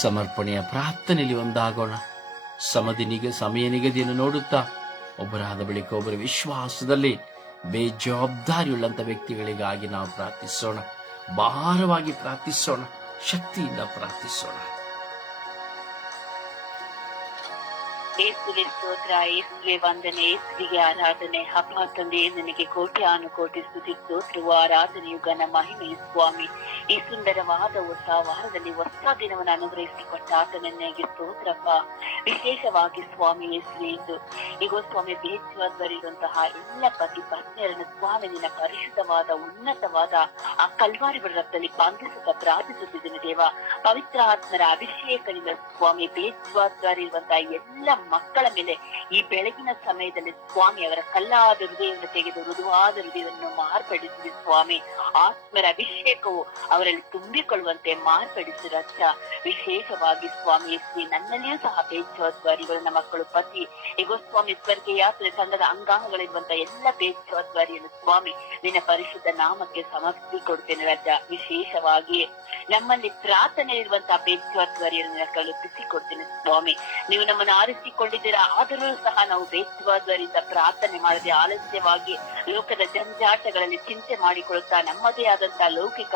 ಸಮರ್ಪಣೆಯ ಪ್ರಾರ್ಥನೆಯಲ್ಲಿ ಒಂದಾಗೋಣ. ಸಮಯ ನಿಗದಿಯನ್ನು ನೋಡುತ್ತಾ ಒಬ್ಬರಾದ ಬಳಿಕ ಒಬ್ಬರ ವಿಶ್ವಾಸದಲ್ಲಿ ಬೇಜವಾಬ್ದಾರಿಯುಳ್ಳಂತ ವ್ಯಕ್ತಿಗಳಿಗಾಗಿ ನಾವು ಪ್ರಾರ್ಥಿಸೋಣ. ಭಾರವಾಗಿ ಪ್ರಾರ್ಥಿಸೋಣ, ಶಕ್ತಿಯಿಂದ ಪ್ರಾರ್ಥಿಸೋಣ. ಯೇಸುವೆ ಸ್ತೋತ್ರ, ಯೇಸುವೆ ವಂದನೆ, ಯೇಸುವಿಗೆ ಆರಾಧನೆ. ಅಪ್ಪ ತಂದೆಯೇ, ನಿನಗೆ ಕೋಟಿ ಅನುಕೋಟಿ ಸ್ತುತಿ ಸ್ತೋತ್ರವು ಆರಾಧನೆಯು ಘನ ಮಹಿಮೆಯು ಸ್ವಾಮಿ. ಈ ಸುಂದರವಾದ ಹೊಸ ವಾರದಲ್ಲಿ ಹೊಸ ದಿನವನ್ನು ಅನುಗ್ರಹಿಸಿಕೊಟ್ಟ ಆತನಿಗೆ ಸ್ತೋತ್ರಪ್ಪ. ವಿಶೇಷವಾಗಿ ಸ್ವಾಮಿ ಯೇಸುವೆ, ಇಂದು ಈಗ ಸ್ವಾಮಿ ಬೇಜವಾಬ್ದಾರಿರುವಂತಹ ಎಲ್ಲ ಪತಿ ಪತ್ನಿಯರನ್ನು ಸ್ವಾಮಿ ನಿನ್ನ ಪರಿಶುದ್ಧವಾದ ಉನ್ನತವಾದ ಆ ಕಲ್ವಾರಿ ರಕ್ತದಲ್ಲಿ ಬಂಧಿಸುತ್ತಾ ಪ್ರಾರ್ಥಿಸುತ್ತಿದ್ದೇನೆ ದೇವ. ಪವಿತ್ರ ಆತ್ಮರ ಅಭಿಷೇಕದಿಂದ ಸ್ವಾಮಿ ಬೇಜವಾಬ್ದಾರಿ ಇರುವಂತಹ ಎಲ್ಲ ಮಕ್ಕಳ ಮೇಲೆ ಈ ಬೆಳಗಿನ ಸಮಯದಲ್ಲಿ ಸ್ವಾಮಿ ಅವರ ಕಲ್ಲಾದ ಹೃದಯವನ್ನು ತೆಗೆದು ಮೃದುವಾದ ಹೃದಯವನ್ನು ಮಾರ್ಪಡಿಸಿದೆ ಸ್ವಾಮಿ. ಆತ್ಮರ ಅಭಿಷೇಕವು ಅವರಲ್ಲಿ ತುಂಬಿಕೊಳ್ಳುವಂತೆ ಮಾರ್ಪಡಿಸಿ ರಕ್ಷ. ವಿಶೇಷವಾಗಿ ಸ್ವಾಮಿ ನನ್ನಲ್ಲಿಯೂ ಸಹ ಬೇಜವಾಬ್ದಾರಿಗಳನ್ನ ಮಕ್ಕಳು ಪತಿ ಈಗ ಸ್ವಾಮಿ ಸ್ವರ್ಗ ಯಾತ್ರೆ ತಂಡದ ಅಂಗಾಂಗಗಳಿರುವಂತಹ ಎಲ್ಲ ಬೇಜವಾಬ್ದಾರಿಯನ್ನು ಸ್ವಾಮಿ ನಿನ್ನ ಪರಿಶುದ್ಧ ನಾಮಕ್ಕೆ ಸಮರ್ಪಿಸಿಕೊಡ್ತೇನೆ ರಜ. ವಿಶೇಷವಾಗಿ ನಮ್ಮಲ್ಲಿ ಪ್ರಾರ್ಥನೆ ಇರುವಂತಹ ಬೇಜವಾಬ್ದಾರಿಯನ್ನು ಕಳುಹಿಸಿಕೊಡ್ತೇನೆ ಸ್ವಾಮಿ. ನೀವು ನಮ್ಮನ್ನು ಆರಿಸಿಕೊಂಡಿದ್ದೀರಾ, ಆದರೂ ಸಹ ನಾವು ಬೇಜವಾಬ್ದಾರಿಯಿಂದ ಪ್ರಾರ್ಥನೆ ಮಾಡದೆ ಆಲಸ್ಯವಾಗಿ ಲೋಕದ ಜಂಜಾಟಗಳಲ್ಲಿ ಚಿಂತೆ ಮಾಡಿಕೊಳ್ಳುತ್ತಾ ನಮ್ಮದೇ ಆದಂತಹ ಲೌಕಿಕ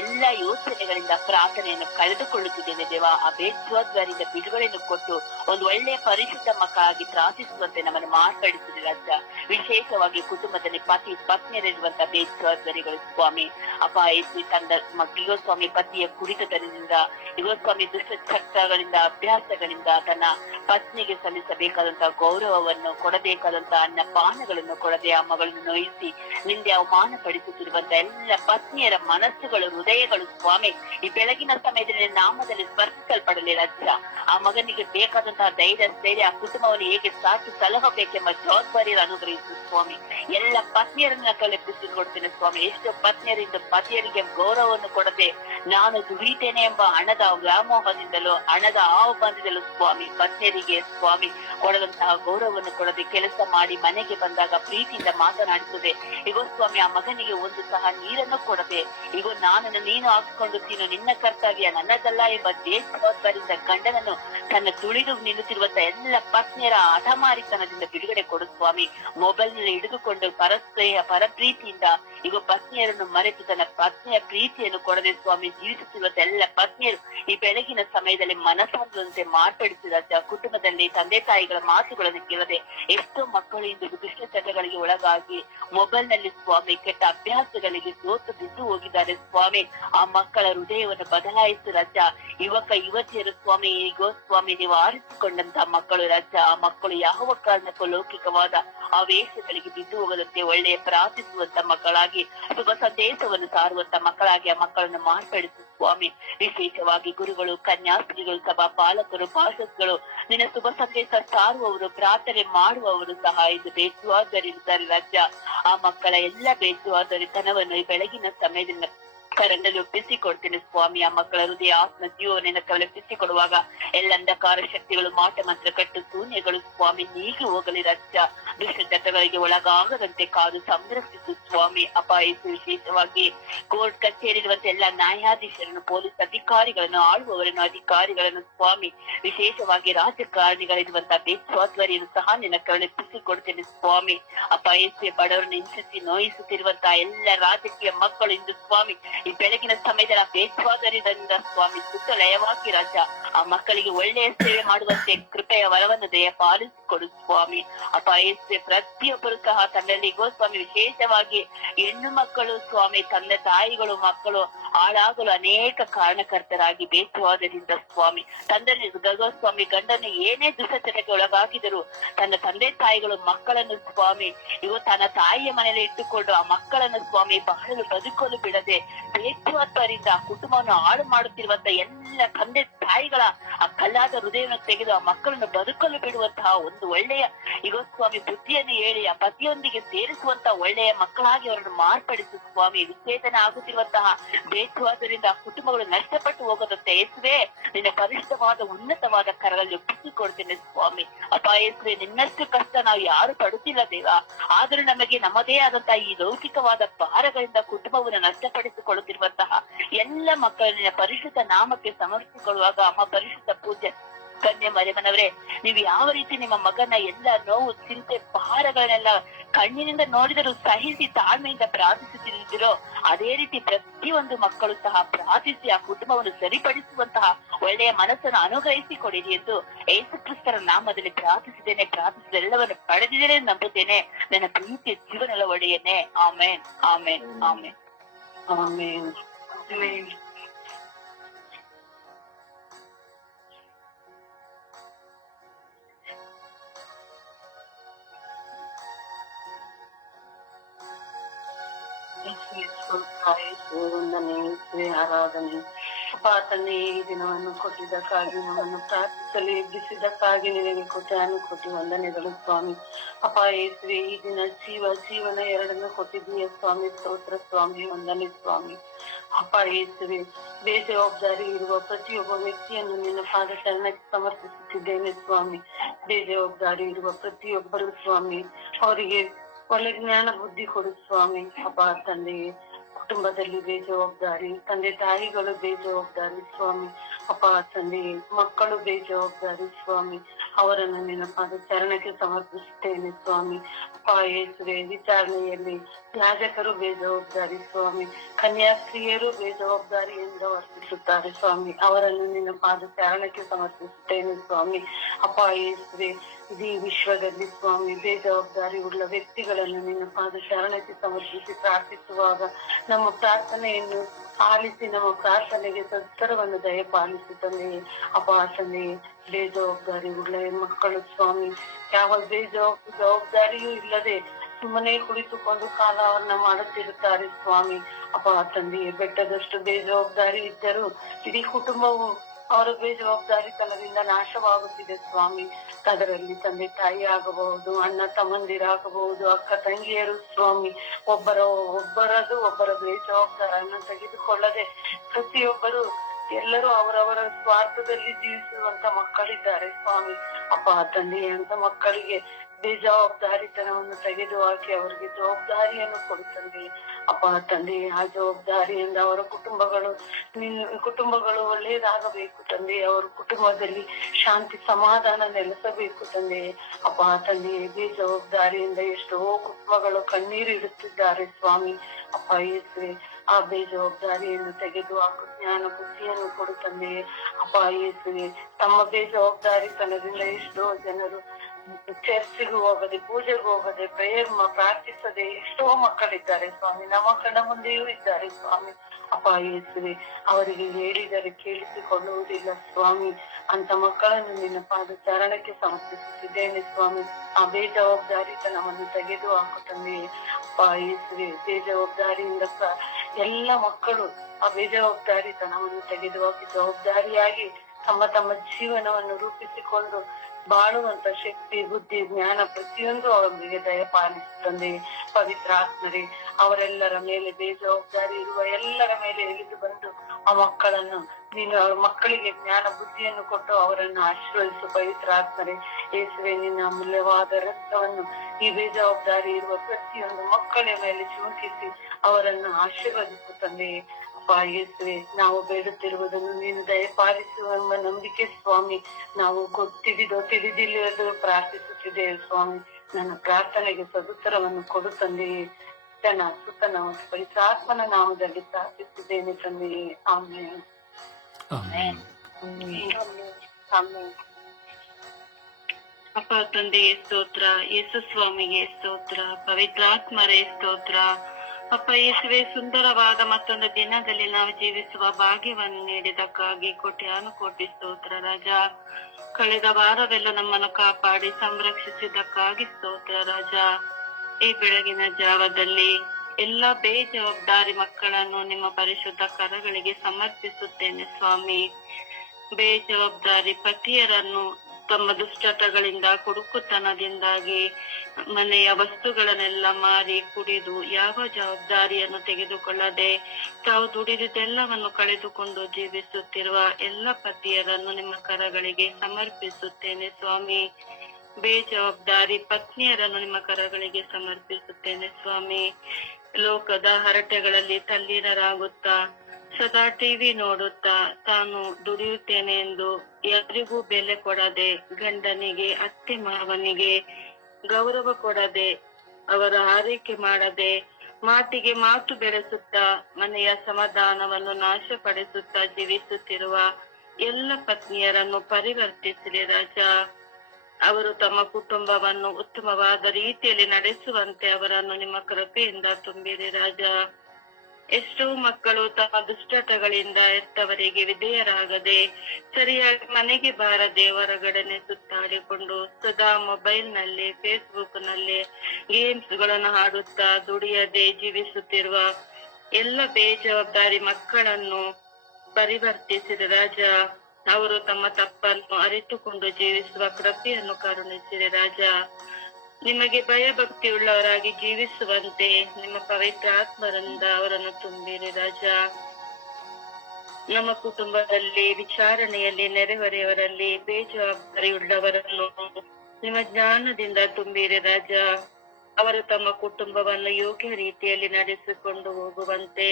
ಎಲ್ಲ ಯೋಚನೆಗಳಿಂದ ಪ್ರಾರ್ಥನೆಯನ್ನು ಕಳೆದುಕೊಳ್ಳುತ್ತಿದ್ದೇವೆ ದೇವ. ಆ ಬೇಜವಾಬ್ದಾರಿಯಿಂದ ಬಿಡುಗಡೆಯನ್ನು ಕೊಟ್ಟು ಒಂದು ಒಳ್ಳೆಯ ಪರಿಶುದ್ಧ ಮಕ್ಕಳಾಗಿ ಪ್ರಾರ್ಥಿಸುವಂತೆ ನಮ್ಮನ್ನು ಮಾರ್ಪಡಿಸಿದೆ ರಾಜ. ವಿಶೇಷವಾಗಿ ಕುಟುಂಬದಲ್ಲಿ ಪತಿ ಪತ್ನಿಯರಿರುವಂತಹ ಬೇಜವಾಬ್ದಾರಿಗಳು ಸ್ವಾಮಿ. ಅಪಾಯಿಸಿ ತಂದ ಮಕ್ಕಳಿಗೋ ಸ್ವಾಮಿ ಪತಿಯ ಕುಡಿತದಿಂದ ಇಗೋ ಸ್ವಾಮಿ ದುಷ್ಟಚಕ್ರಗಳಿಂದ ಅಭ್ಯಾಸಗಳಿಂದ ತನ್ನ ಪತ್ನಿಗೆ ಸಲ್ಲಿಸಬೇಕಾದಂತಹ ಗೌರವವನ್ನು ಕೊಡಬೇಕಾದಂತಹ ಅನ್ನಪಾನಗಳನ್ನು ಕೊಡದೆ ಆ ಮಗಳನ್ನು ನೋಯಿಸಿ ನಿಂದೆ ಅವಮಾನ ಪಡಿಸುತ್ತಿರುವಂತಹ ಎಲ್ಲ ಪತ್ನಿಯರ ಮನಸ್ಸುಗಳು ಹೃದಯಗಳು ಸ್ವಾಮಿ ಈ ಬೆಳಗಿನ ಸಮಯದಲ್ಲಿ ನಾಮದಲ್ಲಿ ಸ್ಪರ್ಶಿಸಲ್ಪಡಲಿ ರಾಜ್ಯ. ಆ ಮಗನಿಗೆ ಬೇಕಾದಂತಹ ಸ್ಥೈರ್ಯ ಆ ಕುಟುಂಬವನ್ನು ಹೇಗೆ ಸಾಕಿ ಸಲಹಬೇಕೆಂಬ ಜವಾಬ್ದಾರಿಯನ್ನು ಅನುಗ್ರಹಿಸಿ ಸ್ವಾಮಿ. ಎಲ್ಲ ಪತ್ನಿಯರನ್ನ ಕಲ್ಪಿಸಿಕೊಡ್ತೇನೆ ಸ್ವಾಮಿ. ಎಷ್ಟೋ ಪತ್ನಿಯರಿಂದ ಪತಿಯರಿಗೆ ಗೌರವವನ್ನು ಕೊಡದೆ ನಾನು ದುಡಿತೇನೆ ಎಂಬ ಹಣದ ವ್ಯಾಮೋಹದಿಂದಲೂ ಹಣದ ಆಹ್ವಾನದಿಂದಲೂ ಸ್ವಾಮಿ ಪತ್ನಿಯರಿಗೆ ಸ್ವಾಮಿ ಕೊಡುವಂತಹ ಗೌರವವನ್ನು ಕೊಡದೆ ಕೆಲಸ ಮಾಡಿ ಮನೆಗೆ ಬಂದಾಗ ಪ್ರೀತಿಯಿಂದ ಮಾತನಾಡಿಸದೆ ಈಗ ಸ್ವಾಮಿ ಆ ಮಗನಿಗೆ ಒಂದು ಸಹ ನೀರನ್ನು ಕೊಡದೆ ಈಗ ನಾನನ್ನು ನೀನು ಹಾಕಿಕೊಂಡು ತಿನ್ನು, ನಿನ್ನ ಕರ್ತವ್ಯ ನನ್ನದಲ್ಲ ಎಂಬ ಜವಾಬ್ದಾರಿಯಿಂದ ಗಂಡನನ್ನು ತನ್ನ ತುಳಿದು ನಿಲ್ಲುತ್ತಿರುವಂತಹ ಎಲ್ಲ ಪತ್ನಿಯರ ಹಠಮಾರಿತನದಿಂದ ಬಿಡುಗಡೆ ಕೊಡು ಸ್ವಾಮಿ. ಮೊಬೈಲ್ ನಲ್ಲಿ ಹಿಡಿದುಕೊಂಡು ಪರಪ್ರೀತಿಯಿಂದ ಈಗ ಪತ್ನಿಯರನ್ನು ಮರೆತು ತನ್ನ ಪತ್ನಿಯ ಪ್ರೀತಿಯನ್ನು ಕೊಡದೆ ಸ್ವಾಮಿ ಜೀವಿಸುತ್ತಿರುವಂತಹ ಎಲ್ಲ ಪತ್ನಿಯರು ಈ ಬೆಳಗಿನ ಸಮಯದಲ್ಲಿ ಮನಸ್ಸಾಗುವಂತೆ ಮಾರ್ಪಡಿಸಿದ ಕುಟುಂಬದಲ್ಲಿ ತಂದೆ ತಾಯಿಗಳ ಮಾತುಗಳನ್ನು ಕೇಳದೆ ಎಷ್ಟೋ ಮಕ್ಕಳು ಇಂದು ದುಷ್ಟ ಚಟಗಳಿಗೆ ಒಳಗಾಗಿ ಮೊಬೈಲ್ ನಲ್ಲಿ ಸ್ವಾಮಿ ಕೆಟ್ಟ ಅಭ್ಯಾಸಗಳಿಗೆ ಸೋತು ಬಿದ್ದು ಹೋಗಿದ್ದಾರೆ ಸ್ವಾಮಿ. ಆ ಮಕ್ಕಳ ಹೃದಯವನ್ನು ಬದಲಾಯಿಸಿ ರಜ. ಯುವಕ ಯುವತಿಯರು ಸ್ವಾಮಿ ಈಗೋ ಸ್ವಾಮಿ ನೀವು ಆರಿಸಿಕೊಂಡಂತಹ ಮಕ್ಕಳು ರಜ. ಆ ಮಕ್ಕಳು ಯಾವ ಕಾರಣಕ್ಕೂ ಲೌಕಿಕವಾದ ಆ ವೇಷಗಳಿಗೆ ಬಿದ್ದು ಹೋಗದಂತೆ ಒಳ್ಳೆಯ ಪ್ರಾರ್ಥಿಸುವಂತ ಮಕ್ಕಳಾಗಿ ಶುಭ ಸಂದೇಶವನ್ನು ಸಾರುವಂತ ಮಕ್ಕಳಾಗಿ ಆ ಮಕ್ಕಳನ್ನು ಮಾರ್ಪಡಿಸಿ ಸ್ವಾಮಿ. ವಿಶೇಷವಾಗಿ ಗುರುಗಳು, ಕನ್ಯಾಸ್ತ್ರೀಗಳು, ಸಭಾ ಪಾಲಕರು, ಪಾಷಸ್ಗಳು ನಿನ್ನ ಶುಭ ಸಂದೇಶ ಸಾರುವವರು, ಪ್ರಾರ್ಥನೆ ಮಾಡುವವರು ಸಹ ಇದು ಬೇಜವಾಬ್ದಾರಿದ್ದಾರೆ ರಾಜ್ಯ. ಆ ಮಕ್ಕಳ ಎಲ್ಲ ಬೇಜವಾಬ್ದಾರಿತನವನ್ನು ಈ ಬೆಳಗಿನ ಸಮಯದಿಂದ ಕರಂಡಲ್ಲಿ ಒಪ್ಪಿಸಿಕೊಡ್ತೇನೆ ಸ್ವಾಮಿ. ಆ ಮಕ್ಕಳ ಹೃದಯ ಆತ್ಮ ಜೀವನ ಒಪ್ಪಿಸಿಕೊಡುವಾಗ ಎಲ್ಲ ಅಂಧಕಾರ ಶಕ್ತಿಗಳು, ಮಾಟ ಮಂತ್ರ, ಕಟ್ಟು ಶೂನ್ಯಗಳು ಸ್ವಾಮಿ ನೀಗಿ ಹೋಗಲಿ ರಾಜ್ಯ. ದುಷ್ಟಚಟಗಳಿಗೆ ಒಳಗಾಗದಂತೆ ಕಾದು ಸಂರಕ್ಷಿಸು ಸ್ವಾಮಿ. ಅಪಾಯಿಸು. ವಿಶೇಷವಾಗಿ ಕೋರ್ಟ್ ಕಚೇರಿರುವಂತೆ ಎಲ್ಲ ನ್ಯಾಯಾಧೀಶರನ್ನು, ಪೊಲೀಸ್ ಅಧಿಕಾರಿಗಳನ್ನು, ಆಳುವವರನ್ನು, ಅಧಿಕಾರಿಗಳನ್ನು ಸ್ವಾಮಿ. ವಿಶೇಷವಾಗಿ ರಾಜಕಾರಣಿಗಳಿರುವಂತಹ ಬೇಜವಾಬ್ದಾರಿಯನ್ನು ಸಹ ನಿನ್ನ ಕರುಣಿಸಿಕೊಡ್ತೇನೆ ಸ್ವಾಮಿ. ಅಪಾಯಿಸಿ. ಬಡವರನ್ನು ಹಿಂಸಿಸಿ ನೋಯಿಸುತ್ತಿರುವಂತಹ ಎಲ್ಲ ರಾಜಕೀಯ ಮಕ್ಕಳು ಇಂದು ಸ್ವಾಮಿ ಈ ಬೆಳಗಿನ ಸಮಯದಲ್ಲಿ ಬೇಜವಾಬ್ದಾರಿಯಿಂದ ಸ್ವಾಮಿ ಸುತ್ತಲಯವಾಗಿ ರಾಜ ಆ ಮಕ್ಕಳಿಗೆ ಒಳ್ಳೆಯ ಸೇವೆ ಮಾಡುವಂತೆ ಕೃಪೆಯ ವರವನ್ನು ದಯ ಪಾಲಿಸಿಕೊಡು ಸ್ವಾಮಿ. ಅಪಾಯಿಸಿ. ಪ್ರತಿಯೊಬ್ಬರು ಸಹ ತನ್ನಲ್ಲಿ ಗೋಸ್ವಾಮಿ ವಿಶೇಷವಾಗಿ ಹೆಣ್ಣು ಮಕ್ಕಳು ಸ್ವಾಮಿ ತಂದೆ ತಾಯಿಗಳು ಮಕ್ಕಳು ಹಾಳಾಗಲು ಅನೇಕ ಕಾರಣಕರ್ತರಾಗಿ ಬೇಜವಾಬ್ದಾರಿಯಿಂದ ಸ್ವಾಮಿ ತಂದೆ ಗಗೋಸ್ವಾಮಿ ಗಂಡನು ಏನೇ ದುಷ್ಟಚಟಕ್ಕೆ ಒಳಗಾಗಿದರು ತನ್ನ ತಂದೆ ತಾಯಿಗಳು ಮಕ್ಕಳನ್ನು ಸ್ವಾಮಿ ತನ್ನ ತಾಯಿಯ ಮನೆಯಲ್ಲಿ ಇಟ್ಟುಕೊಂಡು ಆ ಮಕ್ಕಳನ್ನು ಸ್ವಾಮಿ ಬದುಕಲು ಬಿಡದೆ ಬೇಜವಾಬ್ದಾರಿಯಿಂದ ಆ ಕುಟುಂಬವನ್ನು ಹಾಳು ಮಾಡುತ್ತಿರುವಂತ ಎಲ್ಲ ತಂದೆ ತಾಯಿಗಳ ಆ ಕಲ್ಲಾದ ಹೃದಯವನ್ನು ತೆಗೆದು ಆ ಮಕ್ಕಳನ್ನು ಬದುಕಲು ಬಿಡುವಂತಹ ಒಂದು ಒಳ್ಳೆಯ ಸ್ವಾಮಿ ಬುದ್ಧಿಯನ್ನು ಹೇಳಿ ಆ ಪತಿಯೊಂದಿಗೆ ಸೇರಿಸುವಂತಹ ಒಳ್ಳೆಯ ಮಕ್ಕಳಾಗಿ ಅವರನ್ನು ಮಾರ್ಪಡಿಸು ಸ್ವಾಮಿ. ವಿಚ್ಛೇದನ ಆಗುತ್ತಿರುವಂತಹ ಬೇಜವಾಬ್ದಾರಿಯಿಂದ ಆ ಕುಟುಂಬಗಳು ನಷ್ಟಪಟ್ಟು ಹೋಗದಂತೆ ಯೇಸುವೆ ನಿನ್ನ ಪರಿಶುದ್ಧವಾದ ಉನ್ನತವಾದ ಕರಗಳಲ್ಲಿ ಒಪ್ಪಿಸಿಕೊಡ್ತೇನೆ ಸ್ವಾಮಿ. ಯೇಸುವೆ ನಿನ್ನಷ್ಟು ಕಷ್ಟ ನಾವು ಯಾರು ಪಡುತ್ತಿಲ್ಲ ದೇವ. ಆದರೂ ನಮಗೆ ನಮ್ಮದೇ ಆದಂತಹ ಈ ಲೌಕಿಕವಾದ ಭಾರಗಳಿಂದ ಕುಟುಂಬವನ್ನು ನಷ್ಟಪಡಿಸಿಕೊಳ್ಳುತ್ತಿರುವಂತಹ ಎಲ್ಲ ಮಕ್ಕಳನ್ನ ಪರಿಶುದ್ಧ ನಾಮಕ್ಕೆ ಸಮರ್ಪಿಸಿಕೊಳ್ಳುವಾಗ ಅಮ್ಮ ಪರಿಶುದ್ಧ ಪೂಜ್ಯ ಕನ್ಯೆ ಮರಿಯಮ್ಮನವರೇ, ನೀವು ಯಾವ ರೀತಿ ನಿಮ್ಮ ಮಗನ ಎಲ್ಲ ನೋವು, ಚಿಂತೆ, ಭಾರಗಳನ್ನೆಲ್ಲ ಕಣ್ಣಿನಿಂದ ನೋಡಿದರೂ ಸಹಿಸಿ ತಾಳ್ಮೆಯಿಂದ ಪ್ರಾರ್ಥಿಸುತ್ತಿದ್ದೀರೋ, ಅದೇ ರೀತಿ ಪ್ರತಿಯೊಂದು ಮಕ್ಕಳು ಸಹ ಪ್ರಾರ್ಥಿಸಿ ಆ ಕುಟುಂಬವನ್ನು ಸರಿಪಡಿಸುವಂತಹ ಒಳ್ಳೆಯ ಮನಸ್ಸನ್ನು ಅನುಗ್ರಹಿಸಿ ಕೊಡಿರಿ ಎಂದು ಯೇಸು ಕ್ರಿಸ್ತರ ನಾಮದಲ್ಲಿ ಪ್ರಾರ್ಥಿಸಿದ್ದೇನೆ. ಪ್ರಾರ್ಥಿಸಿದೆಲ್ಲವನ್ನು ಪಡೆದಿದ್ದೇನೆ, ನಂಬುತ್ತೇನೆ ನನ್ನ ಪ್ರೀತಿಯ ಜೀವನದ ಒಡೆಯನೆ. ಆಮೇನ್, ಆಮೇನ್, ಆಮೇನ್, ಆಮೇನ್, ಆಮೇನ್. ಆರಾಧನೆ ಅಪ್ಪ ತಂದೆ, ಈ ದಿನವನ್ನು ಕೊಟ್ಟಿದ್ದಕ್ಕಾಗಿ, ನಮ್ಮನ್ನು ಪ್ರಾರ್ಥಿಸಲು ಎಬ್ಬಿಸಿದ್ದಕ್ಕಾಗಿ ನಿನಗೆ ಕೋಟಿ ವಂದನೆಗಳು ಸ್ವಾಮಿ. ಅಪ್ಪ ಯೇಸುವೆ, ಈ ದಿನ ಜೀವನ ಎರಡನ್ನು ಕೊಟ್ಟಿದ್ದೀಯ ಸ್ವಾಮಿ. ಸ್ತೋತ್ರ ಸ್ವಾಮಿ, ವಂದನೆ ಸ್ವಾಮಿ. ಅಪ್ಪ ಯೇಸುವೆ, ಬೇಜವಾಬ್ದಾರಿ ಇರುವ ಪ್ರತಿಯೊಬ್ಬ ವ್ಯಕ್ತಿಯನ್ನು ನಿನ್ನ ಪಾದ ಶರಣಕ್ಕೆ ಸಮರ್ಪಿಸುತ್ತಿದ್ದೇನೆ ಸ್ವಾಮಿ. ಬೇಜವಾಬ್ದಾರಿ ಇರುವ ಪ್ರತಿಯೊಬ್ಬರು ಸ್ವಾಮಿ, ಅವರಿಗೆ ಒಳ್ಳೆ ಜ್ಞಾನ ಬುದ್ಧಿ ಕೊಡು ಸ್ವಾಮಿ. ಅಪ್ಪ ತಂದೆಯೇ, ಕುಟುಂಬದಲ್ಲಿ ಬೇಜವಾಬ್ದಾರಿ, ತಂದೆ ತಾಯಿಗಳು ಬೇಜವಾಬ್ದಾರಿ ಸ್ವಾಮಿ. ಅಪ್ಪ ತಂದೆಯೇ, ಮಕ್ಕಳು ಬೇಜವಾಬ್ದಾರಿ ಸ್ವಾಮಿ. ಅವರನ್ನು ನಿನ್ನ ಪಾದ ಚರಣಕ್ಕೆ ಸಮರ್ಪಿಸುತ್ತೇನೆ ಸ್ವಾಮಿ. ಅಪ್ಪ ಯೇಸುವೆ, ವಿಚಾರಣೆಯಲ್ಲಿ ಯಾಜಕರು ಬೇಜವಾಬ್ದಾರಿ ಸ್ವಾಮಿ, ಕನ್ಯಾಸ್ತ್ರೀಯರು ಬೇಜವಾಬ್ದಾರಿಯಿಂದ ವರ್ತಿಸುತ್ತಾರೆ ಸ್ವಾಮಿ. ಅವರನ್ನು ನಿನ್ನ ಪಾದ ಚರಣಕ್ಕೆ ಸಮರ್ಪಿಸುತ್ತೇನೆ ಸ್ವಾಮಿ. ಅಪ್ಪ ಯೇಸುವೆ, ಇಡೀ ವಿಶ್ವದಲ್ಲಿ ಸ್ವಾಮಿ ಬೇಜವಾಬ್ದಾರಿ ಉಳ್ಳ ವ್ಯಕ್ತಿಗಳನ್ನು ನಿನ್ನ ಪಾದ ಶರಣಕ್ಕೆ ಸಮರ್ಪಿಸಿ ಪ್ರಾರ್ಥಿಸುವಾಗ ನಮ್ಮ ಪ್ರಾರ್ಥನೆಯನ್ನು ಆಲಿಸಿ ನಮ್ಮ ಪ್ರಾರ್ಥನೆಗೆ ಸತ್ತರವನ್ನು ದಯಪಾಲಿಸುತ್ತಲೇ. ಅಪ್ಪ ತಂದೆಯೇ, ಬೇಜವಾಬ್ದಾರಿ ಉಳ್ಳ ಮಕ್ಕಳು ಸ್ವಾಮಿ, ಯಾವ ಜವಾಬ್ದಾರಿಯೂ ಇಲ್ಲದೆ ಸುಮ್ಮನೆ ಕುಳಿತುಕೊಂಡು ಕಾಲವನ್ನ ಮಾಡುತ್ತಿರುತ್ತಾರೆ ಸ್ವಾಮಿ. ಅಪ್ಪ ತಂದೆಯೇ, ಬೆಟ್ಟದಷ್ಟು ಬೇಜವಾಬ್ದಾರಿ ಇದ್ದರೂ ಇಡೀ ಕುಟುಂಬವು ಅವರ ಬೇಜವಾಬ್ದಾರಿತನದಿಂದ ನಾಶವಾಗುತ್ತಿದೆ ಸ್ವಾಮಿ. ಅದರಲ್ಲಿ ತಾಯಿ ಆಗಬಹುದು, ಅಣ್ಣ ತಮ್ಮಂದಿರಾಗಬಹುದು, ಅಕ್ಕ ತಂಗಿಯರು ಸ್ವಾಮಿ, ಒಬ್ಬರ ಬೇಜವಾಬ್ದಾರನ್ನು ತೆಗೆದುಕೊಳ್ಳದೆ ಪ್ರತಿಯೊಬ್ಬರು ಎಲ್ಲರೂ ಅವರವರ ಸ್ವಾರ್ಥದಲ್ಲಿ ಜೀವಿಸುವಂತ ಮಕ್ಕಳಿದ್ದಾರೆ ಸ್ವಾಮಿ. ಅಪ್ಪ ತಂದೆಯ ಅಂತ ಮಕ್ಕಳಿಗೆ ಬೇಜವಾಬ್ದಾರಿತನವನ್ನು ತೆಗೆದು ಹಾಕಿ ಅವರಿಗೆ ಜವಾಬ್ದಾರಿಯನ್ನು ಕೊಡುತ್ತಂದೆ. ಅಪ್ಪ ತಂದೆಯೇ, ಆ ಜವಾಬ್ದಾರಿಯಿಂದ ಅವರ ಕುಟುಂಬಗಳು ಒಳ್ಳೆಯದಾಗಬೇಕು ತಂದೆ. ಅವರ ಕುಟುಂಬದಲ್ಲಿ ಶಾಂತಿ ಸಮಾಧಾನ ನೆಲೆಸಬೇಕು ತಂದೆ. ಅಪ್ಪ ತಂದೆಯೇ, ಬೇಜವಾಬ್ದಾರಿಯಿಂದ ಎಷ್ಟೋ ಕುಟುಂಬಗಳು ಕಣ್ಣೀರಿಡುತ್ತಿದ್ದಾರೆ ಸ್ವಾಮಿ. ಅಪ್ಪ ಯೇಸುವೆ, ಆ ಬೇಜವಾಬ್ದಾರಿಯನ್ನು ತೆಗೆದು ಹಾಕು ಜ್ಞಾನ ಬುದ್ಧಿಯನ್ನು ಕೊಡು ತಂದೆಯೇ. ಅಪ್ಪ ಯೇಸುವೆ, ತಮ್ಮ ಬೇಜವಾಬ್ದಾರಿತನದಿಂದ ಎಷ್ಟೋ ಜನರು ಚರ್ಚಿಗೂ ಹೋಗದೆ, ಪೂಜೆಗೂ ಹೋಗದೆ, ಪ್ರಾರ್ಥಿಸದೆ ಎಷ್ಟೋ ಮಕ್ಕಳಿದ್ದಾರೆ ಸ್ವಾಮಿ. ನಮ್ಮ ಕಣ್ಣ ಮುಂದೆಯೂ ಇದ್ದಾರೆ ಸ್ವಾಮಿ. ಅಪ್ಪ ಯೇಸುವೆ, ಅವರಿಗೆ ಹೇಳಿದರೆ ಕೇಳಿಸಿಕೊಳ್ಳುವುದಿಲ್ಲ ಸ್ವಾಮಿ. ಅಂತ ಮಕ್ಕಳನ್ನು ನಿನ್ನ ಪಾದ ಚರಣಕ್ಕೆ ಸಮರ್ಪಿಸುತ್ತಿದ್ದೇನೆ ಸ್ವಾಮಿ. ಆ ಬೇಜವಾಬ್ದಾರಿತನವನ್ನು ತೆಗೆದು ಹಾಕು ತಂದೆಯೇ. ಅಪ್ಪ ಯೇಸುವೆ, ಬೇಜವಾಬ್ದಾರಿಯಿಂದ ಎಲ್ಲ ಮಕ್ಕಳು ಆ ಬೇಜವಾಬ್ದಾರಿತನವನ್ನು ತೆಗೆದುಹಾಕಿ ಜವಾಬ್ದಾರಿಯಾಗಿ ತಮ್ಮ ಜೀವನವನ್ನು ರೂಪಿಸಿಕೊಂಡು ಬಾಳುವಂತ ಶಕ್ತಿ, ಬುದ್ಧಿ, ಜ್ಞಾನ ಪ್ರತಿಯೊಂದು ಅವರಿಗೆ ದಯಪಾಲಿಸುತ್ತದೆ. ಪವಿತ್ರ ಆತ್ಮರೇ, ಅವರೆಲ್ಲರ ಮೇಲೆ ಬೇಜವಾಬ್ದಾರಿ ಇರುವ ಎಲ್ಲರ ಮೇಲೆ ಇಳಿದು ಬಂದು ಆ ಮಕ್ಕಳನ್ನು ನೀನು ಮಕ್ಕಳಿಗೆ ಜ್ಞಾನ ಬುದ್ಧಿಯನ್ನು ಕೊಟ್ಟು ಅವರನ್ನು ಆಶೀರ್ವದಿಸು. ಪವಿತ್ರ ಆತ್ಮರೇ, ಯೇಸುವೆ, ನಿನ್ನ ಅಮೂಲ್ಯವಾದ ರಕ್ತವನ್ನು ಈ ಬೇಜವಾಬ್ದಾರಿ ಇರುವ ಪ್ರತಿಯೊಂದು ಮಕ್ಕಳ ಮೇಲೆ ಚಿಮುಕಿಸಿ ಅವರನ್ನು ಆಶೀರ್ವದಿಸು ತಂದೆಯೇ. ಅಪ್ಪ ಯೇಸುವೆ, ನಾವು ಬೇಡುತ್ತಿರುವುದನ್ನು ನೀನು ದಯಪಾಲಿಸುವ ಎಂಬ ನಂಬಿಕೆ ಸ್ವಾಮಿ. ನಾವು ತಿಳಿದಿಲ್ಲದ ಪ್ರಾರ್ಥಿಸುತ್ತಿದ್ದೇವೆ ಸ್ವಾಮಿ. ನನ್ನ ಪ್ರಾರ್ಥನೆಗೆ ಸದುತ್ತರವನ್ನು ಕೊಡು ತಂದೆಯೇ. ಸುತನ ಪವಿತ್ರಾತ್ಮನ ನಾಮದಲ್ಲಿ ಪ್ರಾರ್ಥಿಸಿದ್ದೇನೆ ತಂದೆಯೇ. ಆಮೇಲೆ ಅಪ್ಪ ತಂದೆಯೇ ಸ್ತೋತ್ರ, ಯೇಸು ಸ್ವಾಮಿಗೆ ಸ್ತೋತ್ರ, ಪವಿತ್ರಾತ್ಮರೇ ಸ್ತೋತ್ರ. ಅಪ್ಪ ಯೇಸುವೆ, ಸುಂದರವಾದ ಮತ್ತೊಂದು ದಿನದಲ್ಲಿ ನಾವು ಜೀವಿಸುವ ಭಾಗ್ಯವನ್ನು ನೀಡಿದಕ್ಕಾಗಿ ಕೋಟಿ ಸ್ತೋತ್ರ ರಾಜ. ಕಳೆದ ವಾರವೆಲ್ಲ ನಮ್ಮನ್ನು ಕಾಪಾಡಿ ಸಂರಕ್ಷಿಸಿದ್ದಕ್ಕಾಗಿ ಸ್ತೋತ್ರ ರಾಜ. ಈ ಬೆಳಗಿನ ಜಾವದಲ್ಲಿ ಎಲ್ಲ ಬೇಜವಾಬ್ದಾರಿ ಮಕ್ಕಳನ್ನು ನಿಮ್ಮ ಪರಿಶುದ್ಧ ಕರಗಳಿಗೆ ಸಮರ್ಪಿಸುತ್ತೇನೆ ಸ್ವಾಮಿ. ಬೇಜವಾಬ್ದಾರಿ ಪತಿಯರನ್ನು ತಮ್ಮ ದುಷ್ಟತಗಳಿಂದ, ಕುಡುಕುತನದಿಂದಾಗಿ ಮನೆಯ ವಸ್ತುಗಳನ್ನೆಲ್ಲ ಮಾರಿ ಕುಡಿದು ಯಾವ ಜವಾಬ್ದಾರಿಯನ್ನು ತೆಗೆದುಕೊಳ್ಳದೆ ತಾವು ದುಡಿದುದೆಲ್ಲವನ್ನು ಕಳೆದುಕೊಂಡು ಜೀವಿಸುತ್ತಿರುವ ಎಲ್ಲ ಪತಿಯರನ್ನು ನಿಮ್ಮ ಕರಗಳಿಗೆ ಸಮರ್ಪಿಸುತ್ತೇನೆ ಸ್ವಾಮಿ. ಬೇಜವಾಬ್ದಾರಿ ಪತ್ನಿಯರನ್ನು ನಿಮ್ಮ ಕರಗಳಿಗೆ ಸಮರ್ಪಿಸುತ್ತೇನೆ ಸ್ವಾಮಿ. ಲೋಕದ ಹರಟೆಗಳಲ್ಲಿ ತಲ್ಲೀನರಾಗುತ್ತಾ ಸದಾ ಟಿವಿ ನೋಡುತ್ತಾ ತಾನು ದುಡಿಯುತ್ತೇನೆ ಎಂದು ಯಾರಿಗೂ ಬೆಲೆ ಕೊಡದೆ, ಗಂಡನಿಗೆ ಅತ್ತೆ ಮಾವನಿಗೆ ಗೌರವ ಕೊಡದೆ, ಅವರ ಆರೈಕೆ ಮಾಡದೆ, ಮಾತಿಗೆ ಮಾತು ಬೆಳೆಸುತ್ತಾ ಮನೆಯ ಸಮಾಧಾನವನ್ನು ನಾಶಪಡಿಸುತ್ತಾ ಜೀವಿಸುತ್ತಿರುವ ಎಲ್ಲ ಪತ್ನಿಯರನ್ನು ಪರಿವರ್ತಿಸಿರಿ ರಾಜ. ಅವರು ತಮ್ಮ ಕುಟುಂಬವನ್ನು ಉತ್ತಮವಾದ ರೀತಿಯಲ್ಲಿ ನಡೆಸುವಂತೆ ಅವರನ್ನು ನಿಮ್ಮ ಕೃಪೆಯಿಂದ ತುಂಬಿರಿ ರಾಜ. ಎಷ್ಟೋ ಮಕ್ಕಳು ತಮ್ಮ ದುಷ್ಟತೆಗಳಿಂದ ಹೆತ್ತವರಿಗೆ ವಿಧೇಯರಾಗದೆ, ಸರಿಯಾಗಿ ಮನೆಗೆ ಬಾರದೆ ಹೊರಗಡೆನೆ ಸುತ್ತಾಡಿಕೊಂಡು ಸದಾ ಮೊಬೈಲ್ ನಲ್ಲಿ, ಫೇಸ್ಬುಕ್ ನಲ್ಲಿ ಗೇಮ್ಸ್ ಗಳನ್ನು ಆಡುತ್ತಾ ದುಡಿಯದೆ ಜೀವಿಸುತ್ತಿರುವ ಎಲ್ಲ ಬೇಜವಾಬ್ದಾರಿ ಮಕ್ಕಳನ್ನು ಪರಿವರ್ತಿಸಿದ ರಾಜ. ಅವರು ತಮ್ಮ ತಪ್ಪನ್ನು ಅರಿತುಕೊಂಡು ಜೀವಿಸುವ ಕೃಪೆಯನ್ನು ಕರುಣಿಸಿರಿ ರಾಜ. ನಿಮಗೆ ಭಯಭಕ್ತಿ ಉಳ್ಳವರಾಗಿ ಜೀವಿಸುವಂತೆ ನಿಮ್ಮ ಪವಿತ್ರ ಆತ್ಮರಿಂದ ಅವರನ್ನು ತುಂಬಿರಿ ರಾಜ. ನಮ್ಮ ಕುಟುಂಬದಲ್ಲಿ, ವಿಚಾರಣೆಯಲ್ಲಿ, ನೆರೆಹೊರೆಯವರಲ್ಲಿ ಬೇಜವಾಬ್ದಾರಿಯುಳ್ಳವರನ್ನು ನಿಮ್ಮ ಜ್ಞಾನದಿಂದ ತುಂಬಿರಿ ರಾಜ. ಅವರು ತಮ್ಮ ಕುಟುಂಬವನ್ನು ಯೋಗ್ಯ ರೀತಿಯಲ್ಲಿ ನಡೆಸಿಕೊಂಡು ಹೋಗುವಂತೆ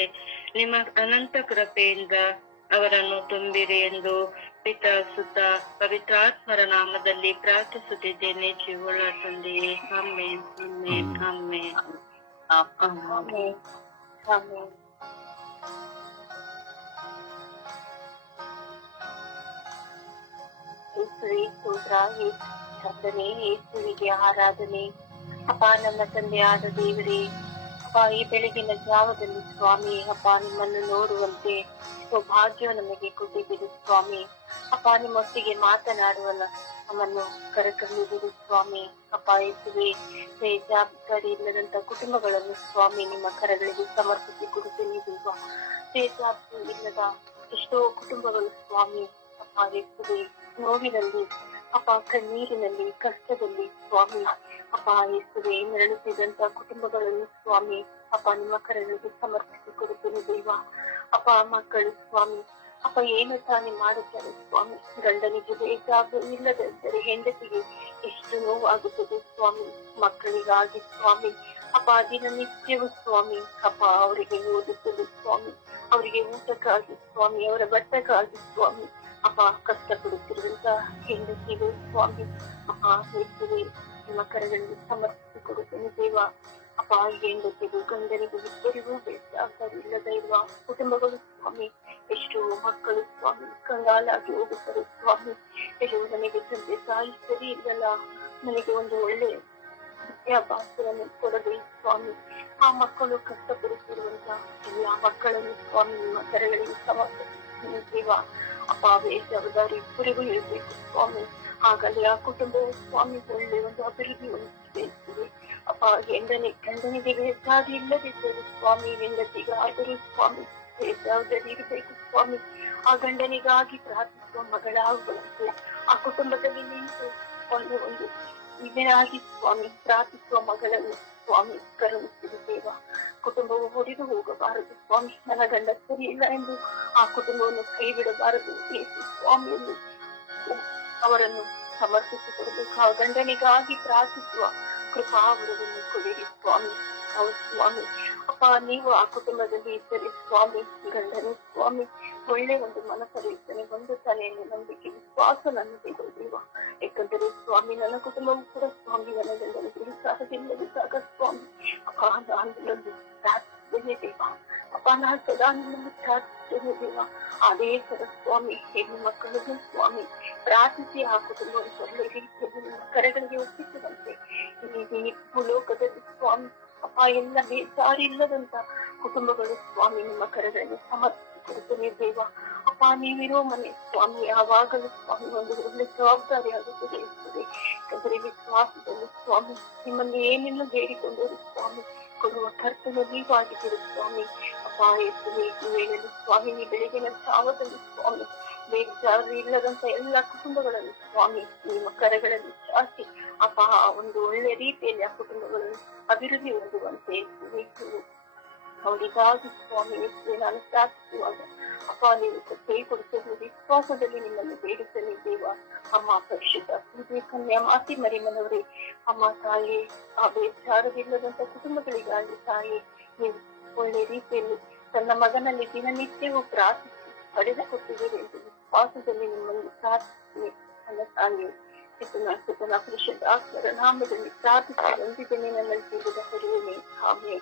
ನಿಮ್ಮ ಅನಂತ ಕೃಪೆಯಿಂದ ಅವರನ್ನು ತುಂಬಿರಿ ಎಂದು ಪಿತಾ, ಸುತ, ಪವಿತ್ರಾತ್ಮರ ನಾಮದಲ್ಲಿ ಪ್ರಾರ್ಥಿಸುತ್ತಿದ್ದೇನೆ ಜೀವಳ ತಂದೆಯೇ. Amen, amen, amen, amen. Amen. ಯೇಸುವೇ ಸ್ತೋತ್ರ, ಯೇಸುವೆ ಯೇಸುವಿಗೆ ಆರಾಧನೆ. ಅಪ್ಪ, ನನ್ನ ತಂದೆಯಾದ ದೇವರೇ, ಅಪ್ಪ, ಈ ಬೆಳಗಿನ ಜಾವದಲ್ಲಿ ಸ್ವಾಮಿ ಅಪ್ಪ ನಿಮ್ಮನ್ನು ನೋಡುವಂತೆ ಸೌಭಾಗ್ಯ ನಮಗೆ ಕೊಟ್ಟಿದ್ದೀರಿ ಸ್ವಾಮಿ. ಅಪ್ಪ, ನಿಮ್ಮೊಟ್ಟಿಗೆ ಮಾತನಾಡುವ ನಮ್ಮನ್ನು ಕರೆತಂದಿದ್ದೀರಿ ಸ್ವಾಮಿ. ಅಪ್ಪ ಯೇಸುವೆ, ಬೇಜವಾಬ್ದಾರಿ ಇಲ್ಲದಂತ ಕುಟುಂಬಗಳನ್ನು ಸ್ವಾಮಿ ನಿಮ್ಮ ಕರಗಳಿಗೆ ಸಮರ್ಪಿಸಿ ಕೊಡುತ್ತೇನೆ ದೇವ. ಬೇಜವಾಬ್ದಾರಿ ಇಲ್ಲದ ಎಷ್ಟೋ ಕುಟುಂಬಗಳು ಸ್ವಾಮಿ ಅಪ್ಪ ಯೇಸುವೆ, ನೋವಿನಲ್ಲಿ ಅಪ್ಪ, ಕಣ್ಣೀರಿನಲ್ಲಿ, ಕಷ್ಟದಲ್ಲಿ ಸ್ವಾಮಿ ಅಪ್ಪ ಯೇಸುವೆ ನರಳುತ್ತಿದ್ದಂತ ಕುಟುಂಬಗಳನ್ನು ಸ್ವಾಮಿ ಅಪ್ಪ ನಿಮ್ಮ ಕರಗಳಿಗೆ ಸಮರ್ಪಿಸಿ ಕೊಡುತ್ತೇನೆ ದೇವ. ಅಪ್ಪ, ಮಕ್ಕಳು ಸ್ವಾಮಿ ಅಪ್ಪ ಏನು ತಾನೇ ಮಾಡುತ್ತಾರೆ ಸ್ವಾಮಿ. ಗಂಡನಿಗೆ ಬೇಜವಾಬ್ದಾರಿ ಇಲ್ಲದಿದ್ದರೆ ಹೆಂಡತಿಗೆ ಎಷ್ಟು ನೋವಾಗುತ್ತದೆ ಸ್ವಾಮಿ. ಮಕ್ಕಳಿಗಾಗಿ ಸ್ವಾಮಿ ಅಪ್ಪ ದಿನನಿತ್ಯವೂ ಸ್ವಾಮಿ ಅಪ್ಪ ಅವರಿಗೆ ಓದುತ್ತದೆ ಸ್ವಾಮಿ, ಅವರಿಗೆ ಊಟಕ್ಕಾಗಿ ಸ್ವಾಮಿ, ಅವರ ಬಟ್ಟೆಗಾಗಿ ಸ್ವಾಮಿ ಅಪ್ಪ ಕಷ್ಟಪಡುತ್ತಿರುವಂತ ಹೆಂಡತಿಗೂ ಸ್ವಾಮಿ ಅಪ್ಪ ಯೇಸುವೆ ನಿಮ್ಮ ಕರಗಳಿಗೆ ಸಮರ್ಪಿಸಿ ಕೊಡುತ್ತೇನೆ ದೇವ. ಅಪ್ಪ, ಹೆಂಡತಿಗೂ ಗಂಡನಿಗೂ ಇಬ್ಬರಿಗೂ ಬೇಜವಾಬ್ದಾರಿ ಇಲ್ಲದೆ ಇರುವ ಕುಟುಂಬಗಳು ಸ್ವಾಮಿ. ಎಷ್ಟು ಮಕ್ಕಳು ಸ್ವಾಮಿ ಕಂಗಾಲಾಗಿ ಹೋಗುತ್ತಾರೆ ಸ್ವಾಮಿ. ಎಲ್ಲೋ ನನಗೆ ತಂದೆ ತಾಯಿ ಸರಿ ಇಲ್ಲಲ್ಲ, ನನಗೆ ಒಂದು ಒಳ್ಳೆ ವಿದ್ಯಾಭ್ಯಾಸವನ್ನು ಕೊಡದೆ ಸ್ವಾಮಿ ಆ ಮಕ್ಕಳು ಕಷ್ಟಪಡುತ್ತಿರುವಂತ ಎಲ್ಲ ಮಕ್ಕಳನ್ನು ಸ್ವಾಮಿ ನಿಮ್ಮ ಕರಗಳಿಗೆ ಸಮರ್ಪಿಸುತ್ತೇನೆ ದೇವ. ಅಪ್ಪ, ಬೇಜವಾಬ್ದಾರಿ ಇಬ್ಬರಿಗೂ ಇರಬೇಕು ಸ್ವಾಮಿ. ಆಗಲೇ ಆ ಕುಟುಂಬವು ಸ್ವಾಮಿ ಒಳ್ಳೆ ಒಂದು ಅಭಿವೃದ್ಧಿ ಹೊಂದಿದೆ. ಅಪ್ಪ, ಗಂಡನಿಗೆ ಬೇಜವಾಬ್ದಾರಿ ಇಲ್ಲದಿದ್ದರು ಸ್ವಾಮಿ, ಹೆಂಡತಿಗಾದರೂ ಸ್ವಾಮಿ ಬೇಜವಾಬ್ದಾರಿ ಇರಬೇಕು ಸ್ವಾಮಿ. ಆ ಗಂಡನಿಗಾಗಿ ಪ್ರಾರ್ಥಿಸುವ ಮಗಳಾಗುವಂತೆ ಆ ಕುಟುಂಬದಲ್ಲಿ ನಿಂತು ಒಂದು ಇದರಾಗಿ ಸ್ವಾಮಿ ಪ್ರಾರ್ಥಿಸುವ ಮಗಳನ್ನು ಸ್ವಾಮಿ ಕರುಣಿಸಿದ ದೇವ. ಕುಟುಂಬವು ಹೊಡೆದು ಹೋಗಬಾರದು ಸ್ವಾಮಿ. ನನ್ನ ಗಂಡ ಸರಿ ಇಲ್ಲ ಎಂದು ಆ ಕುಟುಂಬವನ್ನು ಕೈ ಬಿಡಬಾರದು ಯೇಸು ಸ್ವಾಮಿ ಎಂದು ಅವರನ್ನು ಸಮರ್ಪಿಸಿಕೊಡಬೇಕು. ಆ ಗಂಡನಿಗಾಗಿ ಪ್ರಾರ್ಥಿಸುವ ಕೃಪಾವರವನ್ನು ಕೊಡಿರಿ ಸ್ವಾಮಿ. ಹೌದು ಸ್ವಾಮಿ ಅಪ್ಪ, ನೀವು ಆ ಕುಟುಂಬದಲ್ಲಿ ಇದ್ದರೆ ಸ್ವಾಮಿ ಗಂಡನು ಸ್ವಾಮಿ ಒಳ್ಳೆ ಒಂದು ಮನಸ್ಸರಿರ್ತಾನೆ, ಒಂದು ತಲೆಯಲ್ಲಿ ನಂಬಿಕೆ ವಿಶ್ವಾಸ ನನ್ನದೇ ದೇವ. ಯಾಕಂದರೆ ಸ್ವಾಮಿ ನನ್ನ ಕುಟುಂಬವೂ ಕೂಡ ಸ್ವಾಮಿ ನನ್ನ ಗಂಡನಿಗೆ ಸಾಧ್ಯವಿಲ್ಲದಿದ್ದಾಗ ಸ್ವಾಮಿ ಅಪ್ಪ ನಾನು ಪ್ರಾರ್ಥಿಸುತ್ತೇನೆ ದೇವ. ಅಪ್ಪ, ನಾನು ಸದಾ ನಿಮ್ಮನ್ನು ಪ್ರಾರ್ಥಿಸುತ್ತೇನೆ ದೇವ. ಅದೇ ಸದ ಸ್ವಾಮಿ ಹೆಣ್ಣು ಮಕ್ಕಳಿಗೂ ಸ್ವಾಮಿ ಪ್ರಾರ್ಥಿಸಿ ಆ ಕುಟುಂಬವನ್ನು ಒಳ್ಳೆ ರೀತಿಯಲ್ಲಿ ನಿಮ್ಮ ಕರೆಗಳಿಗೆ ಒಪ್ಪಿಸುವಂತೆ ಈ ಭೂಲೋಕದಲ್ಲಿ ಸ್ವಾಮಿ ಅಪ್ಪ ಎಲ್ಲ ಬೇಜಾರಿ ಇಲ್ಲದಂತ ಕುಟುಂಬಗಳು ಸ್ವಾಮಿ ನಿಮ್ಮ ಕರೆಗಳಿಗೆ ಸಮರ್ಪಿಸಿಕೊಡುತ್ತೇನೆ ದೇವ. ಅಪ್ಪ, ನೀವಿರೋ ಮನೆ ಸ್ವಾಮಿ ಯಾವಾಗಲೂ ಸ್ವಾಮಿ ಒಂದು ಒಳ್ಳೆ ಜವಾಬ್ದಾರಿ ಆಗುತ್ತದೆ ಇರ್ತದೆ. ಯಾಕಂದರೆ ವಿಶ್ವಾಸದಲ್ಲಿ ಸ್ವಾಮಿ ನಿಮ್ಮಲ್ಲಿ ಏನೆಲ್ಲ ಬೇಡಿಕೊಂಡರು ಸ್ವಾಮಿ ಕೊಡುವ ಕರ್ತನು ನೀವಾಗಿದ್ದೀರಿ ಸ್ವಾಮಿ. ಅಪ್ಪ ಯೇಸುವೆ, ಈ ವೇಳೆಯಲ್ಲಿ ಸ್ವಾಮಿ ಈ ಬೆಳಗಿನ ಜಾವದಲ್ಲಿ ಸ್ವಾಮಿ ಬೇಜಾರು ಇಲ್ಲದಂತ ಎಲ್ಲ ಕುಟುಂಬಗಳನ್ನು ಸ್ವಾಮಿ ನಿಮ್ಮ ಕರೆಗಳಲ್ಲಿ ಚಾಚಿ ಅಪ್ಪ ಒಂದು ಒಳ್ಳೆ ರೀತಿಯಲ್ಲಿ ಆ ಕುಟುಂಬಗಳನ್ನು ಅಭಿವೃದ್ಧಿ ಹೊಂದುವಂತೆ ಅವರಿಗಾಗಿ ಸ್ವಾಮಿ ನಾನು ಪ್ರಾರ್ಥಿಸುವಾಗ ಅಪ್ಪ ನೀವು ಕೈ ಕೊಡಿಸಲು ವಿಶ್ವಾಸದಲ್ಲಿ ನಿಮ್ಮನ್ನು ಬೇಡುತ್ತೇನೆ ದೇವ. ಅಮ್ಮ ಪರಿಶುದ್ಧ ಕನ್ಯಾ ಮಾತಿ ಮರಿಮನವರೇ, ಅಮ್ಮ ತಾಯಿ ಆ ಬೇಜಾರವಿಲ್ಲದಂತ ಕುಟುಂಬಗಳಿಗಾಗಿ ತಾಯಿ ನೀವು ಒಳ್ಳೆ ರೀತಿಯಲ್ಲಿ ತನ್ನ ಮಗನಲ್ಲಿ ದಿನನಿತ್ಯವೂ ಪ್ರಾರ್ಥಿಸಿ ಪಡೆದುಕೊಟ್ಟಿದ್ದೀರಿ ಎಂದು ವಿಶ್ವಾಸದಲ್ಲಿ ನಿಮ್ಮನ್ನು ಪ್ರಾರ್ಥಿಸಿ ನನ್ನ ತಾಯಿ ಸುತನ ಪರಿಶುದ್ಧ ಆತ್ಮರ ನಾಮದಲ್ಲಿ ಪ್ರಾರ್ಥಿಸಿ ಹೊಂದಿದ್ದೇನೆ. ನನ್ನ ಜೀವದ ಹೊರೆಯೇ ಆಮೇಲೆ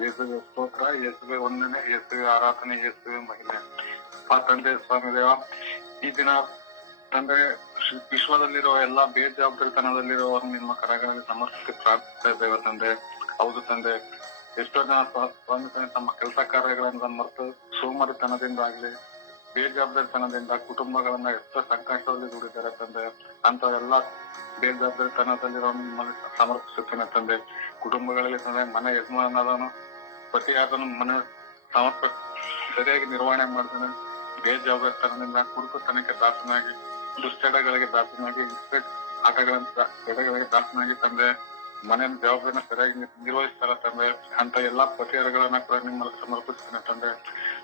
ಯೇಸುವೆ ಸ್ತೋತ್ರ, ಯೇಸುವೆ ವಂದನೆ, ಯೇಸುವೆ ಆರಾಧನೆ, ಯೇಸುವೆ ಮಹಿಮೆ. ತಂದೆ ಸ್ವಾಮಿ ದೇವ, ಈ ದಿನ ತಂದೆ ವಿಶ್ವದಲ್ಲಿರುವ ಎಲ್ಲಾ ಬೇಜವಾಬ್ದಾರಿತನದಲ್ಲಿರುವ ನಿಮ್ಮ ಕರಗಳಲ್ಲಿ ಸಮರ್ಪಿಸಿ ಪ್ರಾರ್ಥಿಸ್ತಾ ಇದ್ದೇವೆ ತಂದೆ. ಹೌದು ತಂದೆ, ಎಷ್ಟೋ ಜನ ಸ್ವಾಮಿ ತಮ್ಮ ಕೆಲಸ ಕಾರ್ಯಗಳನ್ನ ಮರೆತು ಸೋಮಾರಿತನದಿಂದಾಗ್ಲಿ ಬೇಜವಾಬ್ದಾರಿತನದಿಂದ ಕುಟುಂಬಗಳನ್ನ ಎಷ್ಟೋ ಸಂಕಷ್ಟದಲ್ಲಿ ದುಡಿದ್ದಾರೆ ತಂದೆ. ಅಂತ ಎಲ್ಲಾ ಬೇಜವಾಬ್ದಾರಿತನದಲ್ಲಿರೋ ನಿಮ್ಮಲ್ಲಿ ಸಮರ್ಪಿಸುತ್ತೇನೆ ತಂದೆ. ಕುಟುಂಬಗಳಲ್ಲಿ ತಂದೆ ಮನೆ ಯಜಮಾನದನು ಪತಿಯಾದನು ಮನೆ ಸರಿಯಾಗಿ ನಿರ್ವಹಣೆ ಮಾಡ್ತಾನೆ. ಬೇಜವಾಬ್ದಾರಿತನದಿಂದ ಕುಡುಕುತನಕ್ಕೆ ದಾಸನಾಗಿ, ದುಶ್ಚಟಗಳಿಗೆ ದಾಸನಾಗಿ, ಆಟಗಳಂತ ಎಡೆಗಳಿಗೆ ದಾಸನಾಗಿ ತಂದೆ ಮನೆ ಜವಾಬ್ದಾರಿನ ಸರಿಯಾಗಿ ನಿರ್ವಹಿಸ್ತಾರ ತಂದೆ. ಅಂತ ಎಲ್ಲಾ ಪತಿಯರುಗಳನ್ನ ಕೂಡ ನಿಮ್ಮಲ್ಲಿ ಸಮರ್ಪಿಸ್ತೇನೆ ತಂದೆ.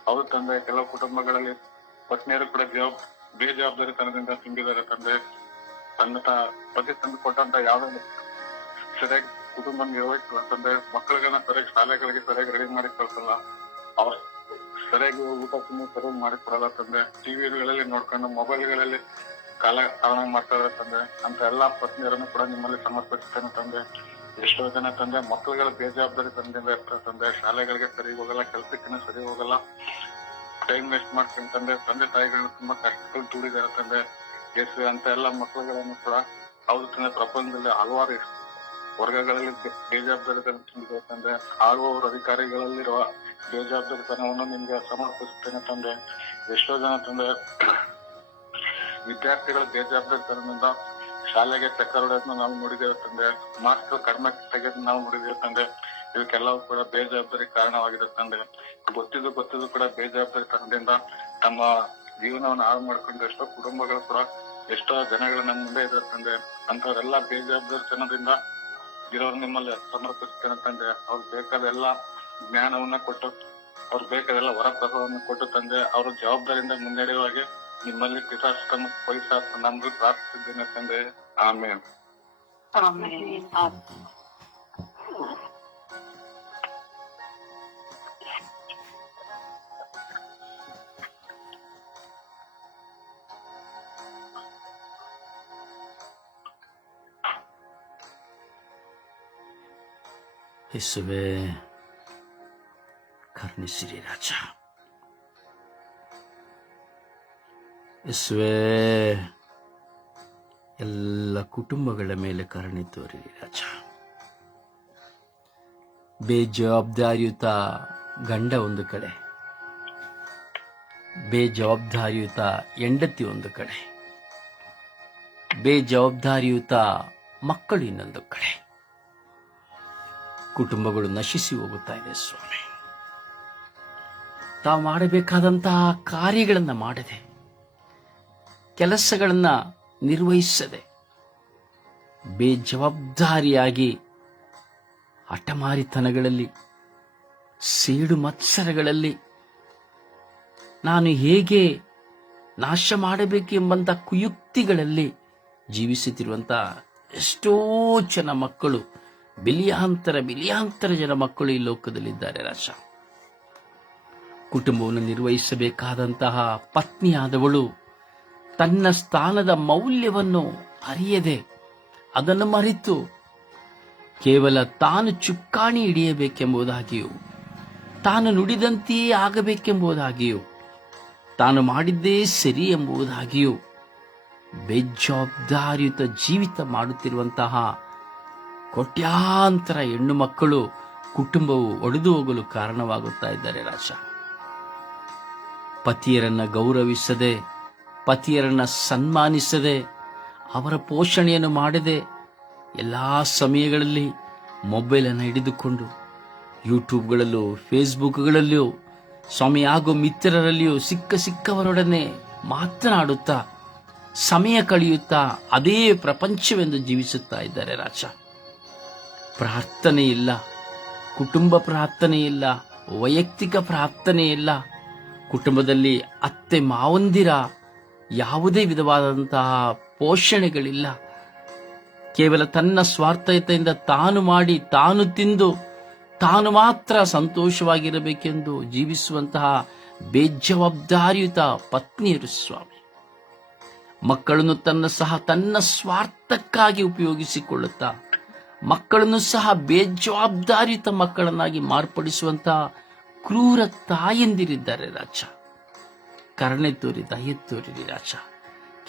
ಹೌದು ತಂದೆ, ಕೆಲವು ಕುಟುಂಬಗಳಲ್ಲಿ ಪತ್ನಿಯರು ಕೂಡ ಬೇಜವಾಬ್ದಾರಿತನದಿಂದ ತುಂಬಿದ್ದಾರೆ ತಂದೆ. ತನ್ನ ಪತಿ ತಂದು ಕೊಟ್ಟಂತ ಯಾವ್ದು ಸರಿಯಾಗಿ ಕುಟುಂಬ ನಿರ್ವಹಿಸಲ್ಲ ತಂದೆ. ಮಕ್ಕಳಿಗೆಲ್ಲ ಸರಿಯಾಗಿ ಶಾಲೆಗಳಿಗೆ ಸರಿಯಾಗಿ ರೆಡಿ ಮಾಡಿ ಕಳ್ಸಲ್ಲ. ಅವ್ರ ಸರಿಯಾಗಿ ಊಟ ತಿನ್ನು ಸರಿಯಾಗಿ ಮಾಡಿ ಕೊಡಲ್ಲ ತಂದೆ. ಟಿವಿಗಳಲ್ಲಿ ನೋಡ್ಕೊಂಡು ಮೊಬೈಲ್ಗಳಲ್ಲಿ ಕಾಲ ಮಾಡ್ತಾ ಇದಾರೆ ತಂದೆ. ಅಂತ ಎಲ್ಲಾ ಪತ್ನಿಯರನ್ನು ಕೂಡ ನಿಮ್ಮಲ್ಲಿ ಸಮರ್ಪಿಸ್ತೇನೆ ತಂದೆ. ಎಷ್ಟೋ ಜನ ತಂದೆ ಮಕ್ಕಳುಗಳ ಬೇಜವಾಬ್ದಾರಿ ತಂದೆಯಿಂದ ಇರ್ತಾರೆ ತಂದೆ. ಶಾಲೆಗಳಿಗೆ ಸರಿ ಹೋಗಲ್ಲ, ಕೆಲ್ಸಕ್ಕೆ ಸರಿ ಹೋಗಲ್ಲ, ಟೈಮ್ ವೇಸ್ಟ್ ಮಾಡ್ತೀನಿ ತಂದೆ. ತಂದೆ ತಾಯಿಗಳು ತುಂಬಾ ಕಷ್ಟಗಳು ದುಡಿದಾರೆ ತಂದೆ. ಯೇಸುವೆ ಅಂತ ಎಲ್ಲಾ ಮಕ್ಕಳುಗಳನ್ನು ಕೂಡ ಹೌದು ತಂದೆ, ಪ್ರಪಂಚದಲ್ಲಿ ಹಲವಾರು ವರ್ಗಗಳಲ್ಲಿ ಬೇಜವಾಬ್ದಾರಿತನ ತುಂಬಿದೆ ತಂದೆ. ಆಳುವವರು ಅಧಿಕಾರಿಗಳಲ್ಲಿರುವ ಬೇಜವಾಬ್ದಾರಿತನವನ್ನು ನಿಮ್ಗೆ ಸಮರ್ಪಿಸುತ್ತೇನೆ ತಂದೆ. ಎಷ್ಟೋ ಜನ ತಂದೆ ವಿದ್ಯಾರ್ಥಿಗಳು ಬೇಜವಾಬ್ದಾರಿತನದಿಂದ ಶಾಲೆಗೆ ಚಕ್ಕರ್ ಹೊಡೆಯೋದನ್ನ ನಾವು ನೋಡಿದ್ದೇವೆ ತಂದೆ. ಮಾಸ್ಕ್ ಕಡಿಮೆ ತೆಗೆಯೋದನ್ನ ನಾವು ನೋಡಿದ್ದೇವೆ ತಂದೆ. ಇವಕ್ಕೆಲ್ಲವೂ ಕೂಡ ಬೇಜವಾಬ್ದಾರಿ ಕಾರಣವಾಗಿದೆ ತಂದೆ. ಗೊತ್ತಿದ್ದು ಕೂಡ ಬೇಜವಾಬ್ದಾರಿತನದಿಂದ ತಮ್ಮ ಜೀವನವನ್ನು ಹಾಳು ಮಾಡ್ಕೊಂಡು ಎಷ್ಟೋ ಕುಟುಂಬಗಳು ಕೂಡ ಎಷ್ಟೋ ಜನಗಳನ್ನ ಮುಂದೆ ಇದ್ದಾರೆ ತಂದೆ. ಅಂತವರೆಲ್ಲ ಬೇಜವಾಬ್ದಾರಿತನದಿಂದ ಇರೋರು ನಿಮ್ಮಲ್ಲಿ ಸಮರ್ಪಿಸ್ತೇನೆ ತಂದೆ. ಅವ್ರಿಗೆ ಬೇಕಾದ ಎಲ್ಲಾ ಜ್ಞಾನವನ್ನ ಕೊಟ್ಟು, ಅವ್ರಿಗೆ ಬೇಕಾದೆಲ್ಲ ವರಪ್ರಸಾದವನ್ನು ಕೊಟ್ಟು ತಂದೆ, ಅವ್ರ ಜವಾಬ್ದಾರಿಯಿಂದ ಮುನ್ನಡೆಯುವಾಗೆ ನಿಮ್ಮಲ್ಲಿ ಪಿತಾಸ್ತಮ ಪೈಸಾತ್ ನಮ್ಗೆ ಪ್ರಾರ್ಥಿಸಿದ್ದೇನೆ ತಂದೆ. ಆಮೇಲೆ ಯೇಸುವೆ ಕರುಣಿಸಿರಿ ರಾಜ. ಯೇಸುವೆ ಎಲ್ಲ ಕುಟುಂಬಗಳ ಮೇಲೆ ಕರುಣೆ ತೋರಿರಿ ರಾಜ. ಬೇಜವಾಬ್ದಾರಿಯುತ ಗಂಡ ಒಂದು ಕಡೆ, ಬೇಜವಾಬ್ದಾರಿಯುತ ಹೆಂಡತಿ ಒಂದು ಕಡೆ, ಬೇಜವಾಬ್ದಾರಿಯುತ ಮಕ್ಕಳು ಇನ್ನೊಂದು ಕಡೆ. ಕುಟುಂಬಗಳು ನಶಿಸಿ ಹೋಗುತ್ತಾ ಇದೆ ಸ್ವಾಮಿ. ತಾವು ಮಾಡಬೇಕಾದಂತಹ ಕಾರ್ಯಗಳನ್ನು ಮಾಡದೆ, ಕೆಲಸಗಳನ್ನ ನಿರ್ವಹಿಸದೆ, ಬೇಜವಾಬ್ದಾರಿಯಾಗಿ ಹಠಮಾರಿತನಗಳಲ್ಲಿ, ಸೇಡು ಮತ್ಸರಗಳಲ್ಲಿ ನಾನು ಹೇಗೆ ನಾಶ ಮಾಡಬೇಕೆಂಬಂತ ಕುಯುಕ್ತಿಗಳಲ್ಲಿ ಜೀವಿಸುತ್ತಿರುವಂತ ಎಷ್ಟೋ ಜನ ಮಕ್ಕಳು, ಬಿಲಿಯಾಂತರ ಜನ ಮಕ್ಕಳು ಈ ಲೋಕದಲ್ಲಿದ್ದಾರೆ ರಾಜ. ಕುಟುಂಬವನ್ನು ನಿರ್ವಹಿಸಬೇಕಾದಂತಹ ಪತ್ನಿಯಾದವಳು ತನ್ನ ಸ್ಥಾನದ ಮೌಲ್ಯವನ್ನು ಅರಿಯದೆ, ಅದನ್ನು ಮರೆತು ಕೇವಲ ತಾನು ಚುಕ್ಕಾಣಿ ಹಿಡಿಯಬೇಕೆಂಬುದಾಗಿಯೂ, ತಾನು ನುಡಿದಂತೆಯೇ ಆಗಬೇಕೆಂಬುದಾಗಿಯೂ, ತಾನು ಮಾಡಿದ್ದೇ ಸರಿ ಎಂಬುದಾಗಿಯೂ ಬೇಜವಾಬ್ದಾರಿಯುತ ಜೀವಿತ ಮಾಡುತ್ತಿರುವಂತಹ ಕೋಟ್ಯಾಂತರ ಹೆಣ್ಣು ಮಕ್ಕಳು ಕುಟುಂಬವು ಒಡೆದು ಹೋಗಲು ಕಾರಣವಾಗುತ್ತಾ ಇದ್ದಾರೆ ರಾಜ. ಪತಿಯರನ್ನ ಗೌರವಿಸದೆ, ಪತಿಯರನ್ನ ಸನ್ಮಾನಿಸದೆ, ಅವರ ಪೋಷಣೆಯನ್ನು ಮಾಡದೆ, ಎಲ್ಲಾ ಸಮಯಗಳಲ್ಲಿ ಮೊಬೈಲನ್ನು ಹಿಡಿದುಕೊಂಡು ಯೂಟ್ಯೂಬ್ಗಳಲ್ಲೂ ಫೇಸ್ಬುಕ್ಗಳಲ್ಲಿಯೂ ಸ್ವಾಮಿ ಹಾಗೂ ಮಿತ್ರರಲ್ಲಿಯೂ ಸಿಕ್ಕವರೊಡನೆ ಮಾತನಾಡುತ್ತಾ ಸಮಯ ಕಳೆಯುತ್ತಾ ಅದೇ ಪ್ರಪಂಚವೆಂದು ಜೀವಿಸುತ್ತಾ ಇದ್ದಾರೆ ರಾಜ. ಪ್ರಾರ್ಥನೆ ಇಲ್ಲ, ಕುಟುಂಬ ಪ್ರಾರ್ಥನೆ ಇಲ್ಲ, ವೈಯಕ್ತಿಕ ಪ್ರಾರ್ಥನೆ ಇಲ್ಲ. ಕುಟುಂಬದಲ್ಲಿ ಅತ್ತೆ ಮಾವಂದಿರ ಯಾವುದೇ ವಿಧವಾದಂತಹ ಪೋಷಣೆಗಳಿಲ್ಲ. ಕೇವಲ ತನ್ನ ಸ್ವಾರ್ಥತೆಯಿಂದ ತಾನು ಮಾಡಿ ತಾನು ತಿಂದು ತಾನು ಮಾತ್ರ ಸಂತೋಷವಾಗಿರಬೇಕೆಂದು ಜೀವಿಸುವಂತಹ ಬೇಜವಾಬ್ದಾರಿಯುತ ಪತ್ನಿಯರು ಸ್ವಾಮಿ. ಮಕ್ಕಳನ್ನು ತನ್ನ ಸ್ವಾರ್ಥಕ್ಕಾಗಿ ಉಪಯೋಗಿಸಿಕೊಳ್ಳುತ್ತಾ ಮಕ್ಕಳನ್ನು ಸಹ ಬೇಜವಾಬ್ದಾರಿಯುತ ಮಕ್ಕಳನ್ನಾಗಿ ಮಾರ್ಪಡಿಸುವಂತಹ ಕ್ರೂರ ತಾಯಂದಿರಿದ್ದಾರೆ ರಾಜ. ಕರುಣೆ ತೋರಿ ದಯೆ ತೋರಿರಿ ರಾಜ.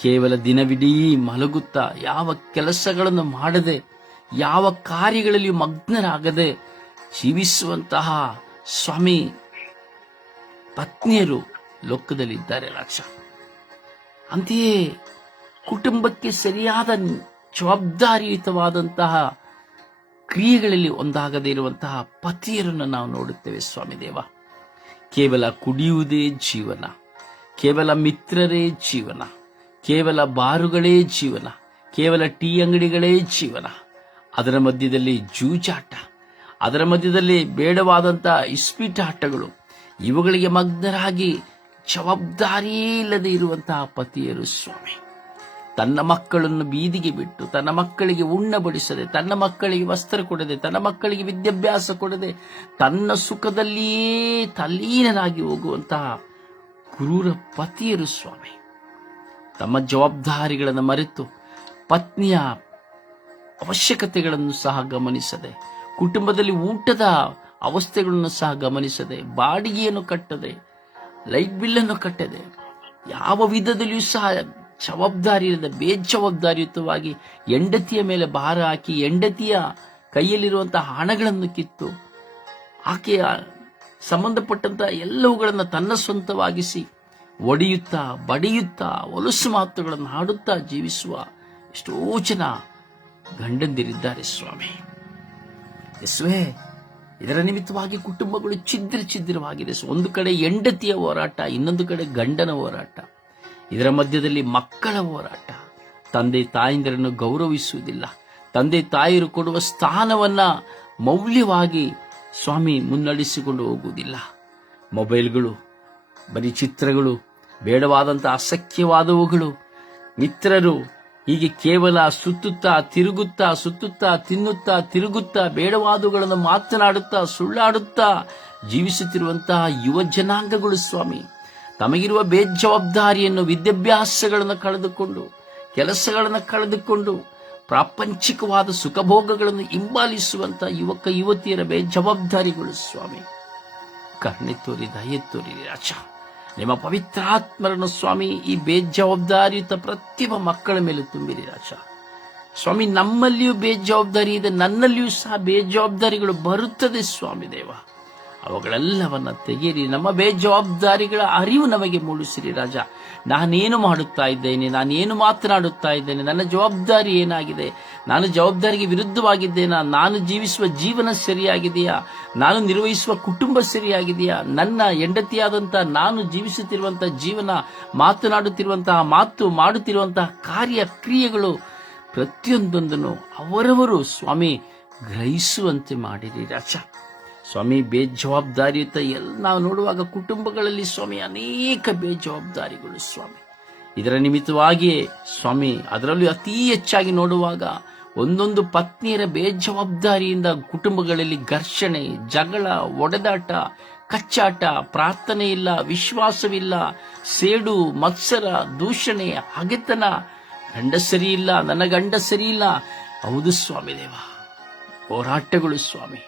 ಕೇವಲ ದಿನವಿಡೀ ಮಲಗುತ್ತಾ ಯಾವ ಕೆಲಸಗಳನ್ನು ಮಾಡದೆ ಯಾವ ಕಾರ್ಯಗಳಲ್ಲಿ ಮಗ್ನರಾಗದೆ ಜೀವಿಸುವಂತಹ ಸ್ವಾಮಿ ಪತ್ನಿಯರು ಲೋಕದಲ್ಲಿದ್ದಾರೆ ರಾಜ. ಅಂತೆಯೇ ಕುಟುಂಬಕ್ಕೆ ಸರಿಯಾದ ಜವಾಬ್ದಾರಿಯುತವಾದಂತಹ ಕ್ರಿಯೆಗಳಲ್ಲಿ ಒಂದಾಗದೇ ಇರುವಂತಹ ಪತಿಯರನ್ನು ನಾವು ನೋಡುತ್ತೇವೆ ಸ್ವಾಮಿ ದೇವ. ಕೇವಲ ಕುಡಿಯುವುದೇ ಜೀವನ, ಕೇವಲ ಮಿತ್ರರೇ ಜೀವನ, ಕೇವಲ ಬಾರುಗಳೇ ಜೀವನ, ಕೇವಲ ಟೀ ಅಂಗಡಿಗಳೇ ಜೀವನ, ಅದರ ಮಧ್ಯದಲ್ಲಿ ಜೂಜಾಟ, ಅದರ ಮಧ್ಯದಲ್ಲಿ ಬೇಡವಾದಂತಹ ಇಸ್ಪೀಟಾಟಗಳು, ಇವುಗಳಿಗೆ ಮಗ್ನರಾಗಿ ಜವಾಬ್ದಾರಿಯೇ ಇಲ್ಲದೆ ಇರುವಂತಹ ಪತಿಯರು ಸ್ವಾಮಿ. ತನ್ನ ಮಕ್ಕಳನ್ನು ಬೀದಿಗೆ ಬಿಟ್ಟು ತನ್ನ ಮಕ್ಕಳಿಗೆ ಉಣ್ಣಬಡಿಸದೆ, ತನ್ನ ಮಕ್ಕಳಿಗೆ ವಸ್ತ್ರ ಕೊಡದೆ, ತನ್ನ ಮಕ್ಕಳಿಗೆ ವಿದ್ಯಾಭ್ಯಾಸ ಕೊಡದೆ, ತನ್ನ ಸುಖದಲ್ಲಿಯೇ ತಲ್ಲೀನರಾಗಿ ಹೋಗುವಂತಹ ಕ್ರೂರ ಪತಿಯರು ಸ್ವಾಮಿ. ತಮ್ಮ ಜವಾಬ್ದಾರಿಗಳನ್ನು ಮರೆತು ಪತ್ನಿಯ ಅವಶ್ಯಕತೆಗಳನ್ನು ಸಹ ಗಮನಿಸದೆ, ಕುಟುಂಬದಲ್ಲಿ ಊಟದ ಅವಸ್ಥೆಗಳನ್ನು ಸಹ ಗಮನಿಸದೆ, ಬಾಡಿಗೆಯನ್ನು ಕಟ್ಟದೆ, ಲೈಟ್ ಬಿಲ್ಲನ್ನು ಕಟ್ಟದೆ, ಯಾವ ವಿಧದಲ್ಲಿಯೂ ಸಹ ಜವಾಬ್ದಾರಿ ಇಲ್ಲದೆ ಬೇಜವಾಬ್ದಾರಿಯುತವಾಗಿ ಹೆಂಡತಿಯ ಮೇಲೆ ಭಾರ ಹಾಕಿ ಹೆಂಡತಿಯ ಕೈಯಲ್ಲಿರುವಂತಹ ಹಣಗಳನ್ನು ಕಿತ್ತು ಆಕೆಯ ಸಂಬಂಧಪಟ್ಟಂತಹ ಎಲ್ಲವುಗಳನ್ನು ತನ್ನ ಸ್ವಂತವಾಗಿಸಿ ಒಡೆಯುತ್ತಾ ಬಡಿಯುತ್ತಾ ಹೊಲಸು ಮಾತುಗಳನ್ನು ಆಡುತ್ತಾ ಜೀವಿಸುವ ಎಷ್ಟೋ ಜನ ಗಂಡಂದಿರಿದ್ದಾರೆ ಸ್ವಾಮಿ. ಯೇಸುವೇ, ಇದರ ನಿಮಿತ್ತವಾಗಿ ಕುಟುಂಬಗಳು ಛಿದ್ರವಾಗಿದೆ. ಒಂದು ಕಡೆ ಹೆಂಡತಿಯ ಹೋರಾಟ, ಇನ್ನೊಂದು ಕಡೆ ಗಂಡನ ಹೋರಾಟ, ಇದರ ಮಧ್ಯದಲ್ಲಿ ಮಕ್ಕಳ ಹೋರಾಟ. ತಂದೆ ತಾಯಂದಿರನ್ನು ಗೌರವಿಸುವುದಿಲ್ಲ, ತಂದೆ ತಾಯಿಯರು ಕೊಡುವ ಸ್ಥಾನವನ್ನ ಮೌಲ್ಯವಾಗಿ ಸ್ವಾಮಿ ಮುನ್ನಡೆಸಿಕೊಂಡು ಹೋಗುವುದಿಲ್ಲ. ಮೊಬೈಲ್ಗಳು, ಬರೀ ಚಿತ್ರಗಳು, ಬೇಡವಾದಂತಹ ಅಸಖ್ಯವಾದವುಗಳು, ಮಿತ್ರರು, ಹೀಗೆ ಕೇವಲ ಸುತ್ತುತ್ತಾ ತಿನ್ನುತ್ತಾ ತಿರುಗುತ್ತಾ ಬೇಡವಾದವುಗಳನ್ನು ಮಾತನಾಡುತ್ತಾ ಸುಳ್ಳಾಡುತ್ತಾ ಜೀವಿಸುತ್ತಿರುವಂತಹ ಯುವ ಜನಾಂಗಗಳು ಸ್ವಾಮಿ, ತಮಗಿರುವ ಬೇಜವಾಬ್ದಾರಿಯನ್ನು, ವಿದ್ಯಾಭ್ಯಾಸಗಳನ್ನು ಕಳೆದುಕೊಂಡು, ಕೆಲಸಗಳನ್ನು ಕಳೆದುಕೊಂಡು ಪ್ರಾಪಂಚಿಕವಾದ ಸುಖಭೋಗಗಳನ್ನು ಹಿಂಬಾಲಿಸುವಂತಹ ಯುವಕ ಯುವತಿಯರ ಬೇಜವಾಬ್ದಾರಿಗಳು ಸ್ವಾಮಿ. ಕರುಣೆ ತೋರಿ ದಯೆ ತೋರಿ ರಾಜ. ನಿಮ್ಮ ಪವಿತ್ರಾತ್ಮರನ್ನು ಸ್ವಾಮಿ ಈ ಬೇಜವಾಬ್ದಾರಿಯುತ ಪ್ರತಿಯೊಬ್ಬ ಮಕ್ಕಳ ಮೇಲೆ ತುಂಬಿರಿ ರಾಜ. ಸ್ವಾಮಿ, ನಮ್ಮಲ್ಲಿಯೂ ಬೇಜವಾಬ್ದಾರಿ ಇದೆ, ನನ್ನಲ್ಲಿಯೂ ಸಹ ಬೇಜವಾಬ್ದಾರಿಗಳು ಬರುತ್ತದೆ ಸ್ವಾಮಿ ದೇವ. ಅವುಗಳೆಲ್ಲವನ್ನ ತೆಗೆಯಿರಿ. ನಮ್ಮ ಬೇಜವಾಬ್ದಾರಿಗಳ ಅರಿವು ನಮಗೆ ಮೂಡಿಸಿರಿ ರಾಜ. ನಾನೇನು ಮಾಡುತ್ತಾ ಇದ್ದೇನೆ, ನಾನೇನು ಮಾತನಾಡುತ್ತಾ ಇದ್ದೇನೆ, ನನ್ನ ಜವಾಬ್ದಾರಿ ಏನಾಗಿದೆ, ನಾನು ಜವಾಬ್ದಾರಿಗೆ ವಿರುದ್ಧವಾಗಿದ್ದೇನಾ, ನಾನು ಜೀವಿಸುವ ಜೀವನ ಸರಿಯಾಗಿದೆಯಾ, ನಾನು ನಿರ್ವಹಿಸುವ ಕುಟುಂಬ ಸರಿಯಾಗಿದೆಯಾ, ನನ್ನ ಹೆಂಡತಿಯಾದಂತಹ ನಾನು ಜೀವಿಸುತ್ತಿರುವಂತಹ ಜೀವನ, ಮಾತನಾಡುತ್ತಿರುವಂತಹ ಮಾತು, ಮಾಡುತ್ತಿರುವಂತಹ ಕಾರ್ಯ ಕ್ರಿಯೆಗಳು ಪ್ರತಿಯೊಂದೊಂದನ್ನು ಅವರವರು ಸ್ವಾಮಿ ಗ್ರಹಿಸುವಂತೆ ಮಾಡಿರಿ ರಾಜ. ಸ್ವಾಮಿ, ಬೇಜವಾಬ್ದಾರಿಯುತ ನಾವು ನೋಡುವಾಗ ಕುಟುಂಬಗಳಲ್ಲಿ ಸ್ವಾಮಿ ಅನೇಕ ಬೇಜವಾಬ್ದಾರಿಗಳು ಸ್ವಾಮಿ. ಇದರ ನಿಮಿತ್ತವಾಗಿಯೇ ಸ್ವಾಮಿ, ಅದರಲ್ಲೂ ಅತಿ ಹೆಚ್ಚಾಗಿ ನೋಡುವಾಗ ಒಂದೊಂದು ಪತ್ನಿಯರ ಬೇಜವಾಬ್ದಾರಿಯಿಂದ ಕುಟುಂಬಗಳಲ್ಲಿ ಘರ್ಷಣೆ, ಜಗಳ, ಒಡೆದಾಟ, ಕಚ್ಚಾಟ, ಪ್ರಾರ್ಥನೆ ಇಲ್ಲ, ವಿಶ್ವಾಸವಿಲ್ಲ, ಸೇಡು, ಮತ್ಸರ, ದೂಷಣೆ, ಹಗೆತನ, ಗಂಡ ಸರಿ ಇಲ್ಲ, ನನ್ನ ಗಂಡ ಸರಿ ಇಲ್ಲ. ಹೌದು ಸ್ವಾಮಿ ದೇವ, ಹೋರಾಟಗಳು ಸ್ವಾಮಿ.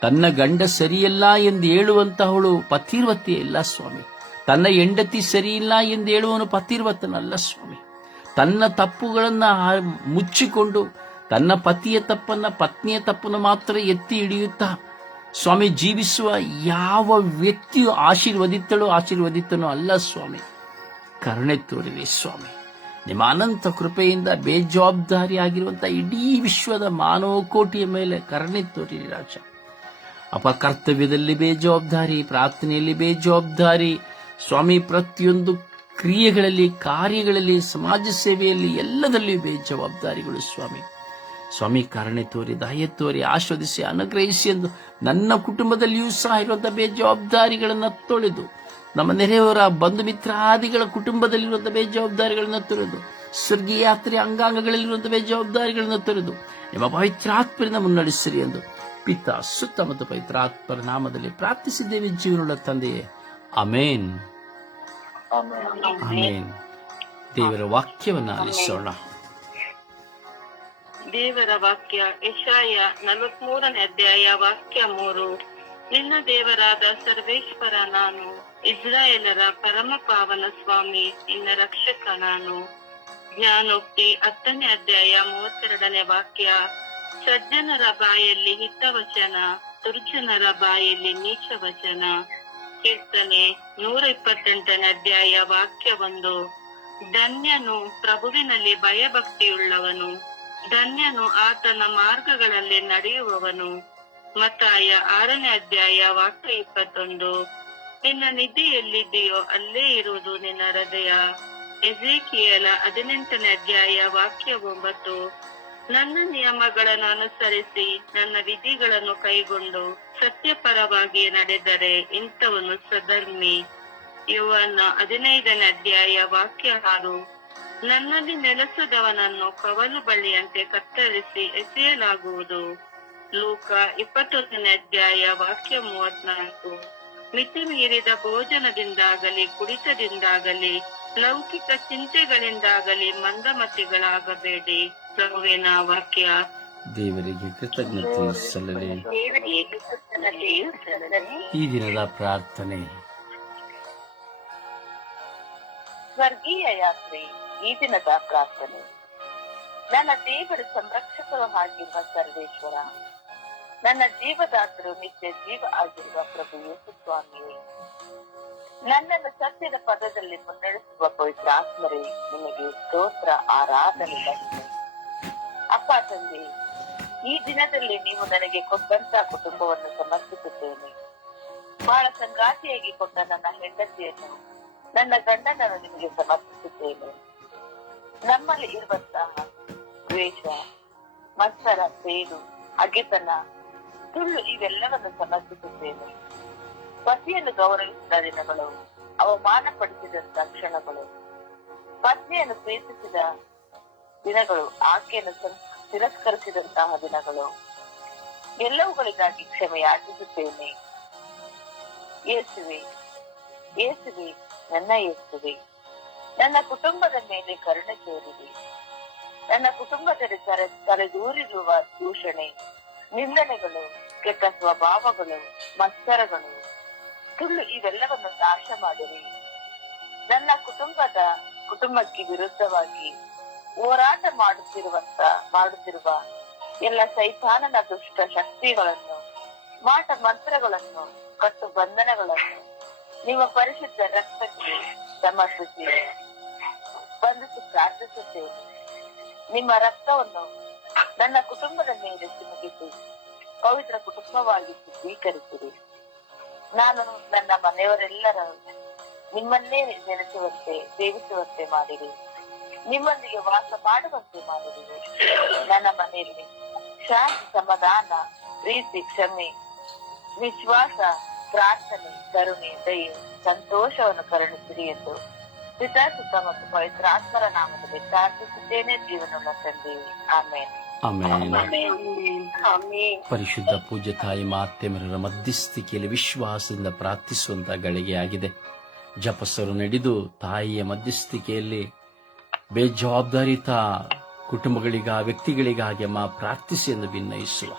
ತನ್ನ ಗಂಡ ಸರಿಯಲ್ಲ ಎಂದು ಹೇಳುವಂತಹವಳು ಪತಿರ್ವತೆ ಇಲ್ಲ ಸ್ವಾಮಿ. ತನ್ನ ಹೆಂಡತಿ ಸರಿಯಿಲ್ಲ ಎಂದು ಹೇಳುವನು ಪತಿರ್ವತನಲ್ಲ ಸ್ವಾಮಿ. ತನ್ನ ತಪ್ಪುಗಳನ್ನ ಮುಚ್ಚಿಕೊಂಡು ತನ್ನ ಪತಿಯ ತಪ್ಪನ್ನ, ಪತ್ನಿಯ ತಪ್ಪನ್ನು ಮಾತ್ರ ಎತ್ತಿ ಹಿಡಿಯುತ್ತಾ ಸ್ವಾಮಿ ಜೀವಿಸುವ ಯಾವ ವ್ಯಕ್ತಿಯು ಆಶೀರ್ವದಿತನೋ ಅಲ್ಲ ಸ್ವಾಮಿ. ಕರುಣೆ ತೋರಿವೆ ಸ್ವಾಮಿ. ನಿಮ್ಮ ಅನಂತ ಕೃಪೆಯಿಂದ ಬೇಜವಾಬ್ದಾರಿ ಆಗಿರುವಂತಹ ಇಡೀ ವಿಶ್ವದ ಮಾನವ ಕೋಟಿಯ ಮೇಲೆ ಕರುಣೆ ತೋರಿರಿ ರಾಜ. ಅಪಕರ್ತವ್ಯದಲ್ಲಿ ಬೇಜವಾಬ್ದಾರಿ, ಪ್ರಾರ್ಥನೆಯಲ್ಲಿ ಬೇಜವಾಬ್ದಾರಿ ಸ್ವಾಮಿ, ಪ್ರತಿಯೊಂದು ಕ್ರಿಯೆಗಳಲ್ಲಿ, ಕಾರ್ಯಗಳಲ್ಲಿ, ಸಮಾಜ ಸೇವೆಯಲ್ಲಿ ಎಲ್ಲದಲ್ಲಿಯೂ ಬೇಜವಾಬ್ದಾರಿಗಳು ಸ್ವಾಮಿ. ಸ್ವಾಮಿ, ಕರುಣೆ ತೋರಿ ದಯೆ ತೋರಿ ಆಸ್ವಾದಿಸಿ ಅನುಗ್ರಹಿಸಿ ಎಂದು ನನ್ನ ಕುಟುಂಬದಲ್ಲಿಯೂ ಸಹ ಇರುವಂತಹ ಬೇಜವಾಬ್ದಾರಿಗಳನ್ನು ತೊಳೆದು, ನಮ್ಮ ನೆರೆಯವರ ಬಂಧು ಮಿತ್ರಾದಿಗಳ ಕುಟುಂಬದಲ್ಲಿರುವಂತಹ ಬೇಜವಾಬ್ದಾರಿಗಳನ್ನು ತೊಳೆದು ಸ್ವರ್ಗೀಯ ಯಾತ್ರೆಯ ಅಂಗಾಂಗಗಳಲ್ಲಿರುವಂತಹ ಬೇಜವಾಬ್ದಾರಿಗಳನ್ನು ತೊರೆದು ನಿಮ್ಮ ಪವಿತ್ರಾತ್ಮರಿಂದ ಮುನ್ನಡೆಸಿರಿ ಎಂದು ಪಿತ ಸುತ್ತ ಮತ್ತು ಪವಿತ್ರಾತ್ಮರ ನಾಮದಲ್ಲಿ ಪ್ರಾರ್ಥಿಸಿದ್ದೇವೆ ಜೀವನವುಳ್ಳ ತಂದೆಯೇ, ಆಮೇನ್. ಆಮೇನ್. ದೇವರ ವಾಕ್ಯವನ್ನ ಆಲಿಸೋಣ. ದೇವರ ವಾಕ್ಯ ಯೆಶಾಯ 43ನೇ ಅಧ್ಯಾಯ ವಾಕ್ಯ 3. ನಿನ್ನ ದೇವರಾದ ಸರ್ವೇಶ್ವರ ನಾನು, ಇಸ್ರಾಯೇಲರ ಪರಮ ಪಾವನ ಸ್ವಾಮಿ, ನಿನ್ನ ರಕ್ಷಕ ನಾನು. ಜ್ಞಾನೋಕ್ತಿ 10ನೇ ಅಧ್ಯಾಯ 32ನೇ ವಾಕ್ಯ. ಸಜ್ಜನರ ಬಾಯಲ್ಲಿ ಹಿತವಚನ, ದುರ್ಜನರ ಬಾಯಲ್ಲಿ ನೀಚ ವಚನ. ಕೀರ್ತನೆ 128ನೇ ಅಧ್ಯಾಯ ವಾಕ್ಯ 1. ಧನ್ಯನು ಪ್ರಭುವಿನಲ್ಲಿ ಭಯಭಕ್ತಿಯುಳ್ಳವನು, ಧನ್ಯನು ಆತನ ಮಾರ್ಗಗಳಲ್ಲಿ ನಡೆಯುವವನು. ಮತ್ತಾಯ 6ನೇ ಅಧ್ಯಾಯ ವಾಕ್ಯ 21. ನಿನ್ನ ನಿಧಿ ಎಲ್ಲಿದೆಯೋ ಅಲ್ಲೇ ಇರುವುದು ನಿನ್ನ ಹೃದಯ. ಎಜೇಕಿಯೇಲ 18ನೇ ಅಧ್ಯಾಯ ವಾಕ್ಯ 9. ನನ್ನ ನಿಯಮಗಳನ್ನು ಅನುಸರಿಸಿ ನನ್ನ ವಿಧಿಗಳನ್ನು ಕೈಗೊಂಡು ಸತ್ಯಪರವಾಗಿ ನಡೆದರೆ ಇಂಥವನು ಸಧರ್ಮಿ. ಯೋಹಾನ 15ನೇ ಅಧ್ಯಾಯ ವಾಕ್ಯ 6. ನನ್ನಲ್ಲಿ ನೆಲೆಸದವನನ್ನು ಕವಲು ಬಳ್ಳಿಯಂತೆ ಕತ್ತರಿಸಿ ಎಸೆಯಲಾಗುವುದು. ಲೂಕ 21ನೇ ಅಧ್ಯಾಯ ವಾಕ್ಯ 34. ಮಿತಿ ಮೀರಿದ ಭೋಜನದಿಂದಾಗಲಿ ಕುಡಿತದಿಂದಾಗಲಿ ಲೌಕಿಕ ಚಿಂತೆಗಳಿಂದಾಗಲಿ ಮಂದಮತಿಗಳಾಗಬೇಡಿ. ಪ್ರಭುವಿನ ವಾಕ್ಯ. ದೇವರಿಗೆ ಕೃತಜ್ಞತೆ ಸಲ್ಲಲಿ. ಈ ದಿನದ ಪ್ರಾರ್ಥನೆ. ಸ್ವರ್ಗೀಯ ಯಾತ್ರೆ. ಈ ದಿನದ ಪ್ರಾರ್ಥನೆ. ನನ್ನ ದೇವರ ಸಂರಕ್ಷಕರು ಆಗಿರುವ ಸರ್ವೇಶ್ವರ, ನನ್ನ ಜೀವದಾತರು ನಿತ್ಯ ಜೀವ ಆಗಿರುವ ಪ್ರಭು ಯೇಸು ಸ್ವಾಮಿಯೇ, ನನ್ನನ್ನು ಸತ್ಯದ ಪದದಲ್ಲಿ ಮುನ್ನಡೆಸುವ ಪವಿತ್ರ ಆತ್ಮರೇ, ನಿಮಗೆ ಸ್ತೋತ್ರ ಆರಾಧನೆ ಮಹಿಮೆ. ಅಪ್ಪ ತಂದೆ, ಈ ದಿನದಲ್ಲಿ ನೀವು ನನಗೆ ಕೊಟ್ಟಂತ ಕುಟುಂಬವನ್ನು ಸಮರ್ಪಿಸುತ್ತೇನೆ. ಬಹಳ ಸಂಗಾತಿಯಾಗಿ ಕೊಟ್ಟ ನನ್ನ ಹೆಂಡತಿಯನ್ನು, ನನ್ನ ಗಂಡನನ್ನು ನಿಮಗೆ ಸಮರ್ಪಿಸುತ್ತೇನೆ. ನಮ್ಮಲ್ಲಿ ಇರುವಂತಹ ದ್ವೇಷ, ಮತ್ಸರ, ಸೇಡು, ಹಗೆತನ, ಸುಳ್ಳು ಇವೆಲ್ಲವನ್ನು ಸಮರ್ಪಿಸುತ್ತೇನೆ. ಪತಿಯನ್ನು ಗೌರವಿಸಿದ ದಿನಗಳು, ಅವಮಾನ ಪಡಿಸಿದಂತ ಕ್ಷಣಗಳು, ಪತ್ನಿಯನ್ನು ಪ್ರೀತಿಸಿದ ದಿನಗಳು, ಆಕೆಯನ್ನು ತಿರಸ್ಕರಿಸಿದಂತಹ ದಿನಗಳು, ಎಲ್ಲವುಗಳಿಗಾಗಿ ಕ್ಷಮೆ ಯಾಚಿಸುತ್ತೇನೆ. ಯೇಸುವೆ, ಯೇಸುವೆ, ನನ್ನ ಯೇಸುವೆ, ನನ್ನ ಕುಟುಂಬದ ಮೇಲೆ ಕರುಣೆ ತೋರಿದೆ. ನನ್ನ ಕುಟುಂಬದಲ್ಲಿ ತಲೆದೂರಿರುವ ದೂಷಣೆ, ನಿಂದನೆಗಳು, ಕೆಟ್ಟ ಸ್ವಭಾವಗಳು, ಮತ್ಸರಗಳು, ಸುಳ್ಳು ಇವೆಲ್ಲವನ್ನು ನಾಶ ಮಾಡಿರಿ. ನನ್ನ ಕುಟುಂಬಕ್ಕೆ ವಿರುದ್ಧವಾಗಿ ಹೋರಾಟ ಮಾಡುತ್ತಿರುವ ಎಲ್ಲ ಸೈತಾನನ ದುಷ್ಟ ಶಕ್ತಿಗಳನ್ನು, ಮಾಟ ಮಂತ್ರಗಳನ್ನು, ಕಟ್ಟು ಬಂಧನಗಳನ್ನು ನಿಮ್ಮ ಪರಿಶುದ್ಧ ರಕ್ತಕ್ಕೆ ಸಮರ್ಪಿಸಿ ಬಂಧಿಸಿ ಪ್ರಾರ್ಥಿಸುತ್ತೇನೆ. ನಿಮ್ಮ ರಕ್ತವನ್ನು ನನ್ನ ಕುಟುಂಬದ ಮೇಲೆ ಚಿಮುಕಿಸಿ ಪವಿತ್ರ ಕುಟುಂಬವಾಗಿ ಸ್ವೀಕರಿಸಿರಿ. ನಾನು ನನ್ನ ಮನೆಯವರೆಲ್ಲರ ನಿಮ್ಮನ್ನೇ ನೆನೆಸುವಂತೆ, ಸೇವಿಸುವಂತೆ ಮಾಡಿರಿ. ನಿಮ್ಮೊಂದಿಗೆ ವಾಸ ಮಾಡುವಂತೆ ಮಾಡಿರಿ. ನನ್ನ ಮನೆಯಲ್ಲಿ ಶಾಂತಿ, ಸಮಾಧಾನ, ಪ್ರೀತಿ, ಕ್ಷಮೆ, ವಿಶ್ವಾಸ, ಪ್ರಾರ್ಥನೆ, ಕರುಣೆ, ದಯೆ, ಸಂತೋಷವನ್ನು ಕರುಣಿಸಿರಿ ಎಂದು ಪಿತಾ, ಸುತ ಮತ್ತು ಪವಿತ್ರಾತ್ಮರ ನಾಮದಲ್ಲಿ ಪ್ರಾರ್ಥಿಸುತ್ತೇನೆ, ಜೀವನವುಳ್ಳ ತಂದೆಯೇ. ಆಮೇನ್. ಪರಿಶುದ್ಧ ಪೂಜ್ಯ ತಾಯಿ ಮಾತೆಮರರ ಮಧ್ಯಸ್ಥಿಕೆಯಲ್ಲಿ ವಿಶ್ವಾಸದಿಂದ ಪ್ರಾರ್ಥಿಸುವಂತ ಗಳಿಗೆ ಆಗಿದೆ. ಜಪಸ್ಸರು ನಡೆದು ತಾಯಿಯ ಮಧ್ಯಸ್ಥಿಕೆಯಲ್ಲಿ ಬೇಜವಾಬ್ದಾರಿತ ಕುಟುಂಬಗಳಿಗ ವ್ಯಕ್ತಿಗಳಿಗಾಗಿ ಅಮ್ಮ ಪ್ರಾರ್ಥಿಸಿ ಎಂದು ಭಿನ್ನಯಿಸುವ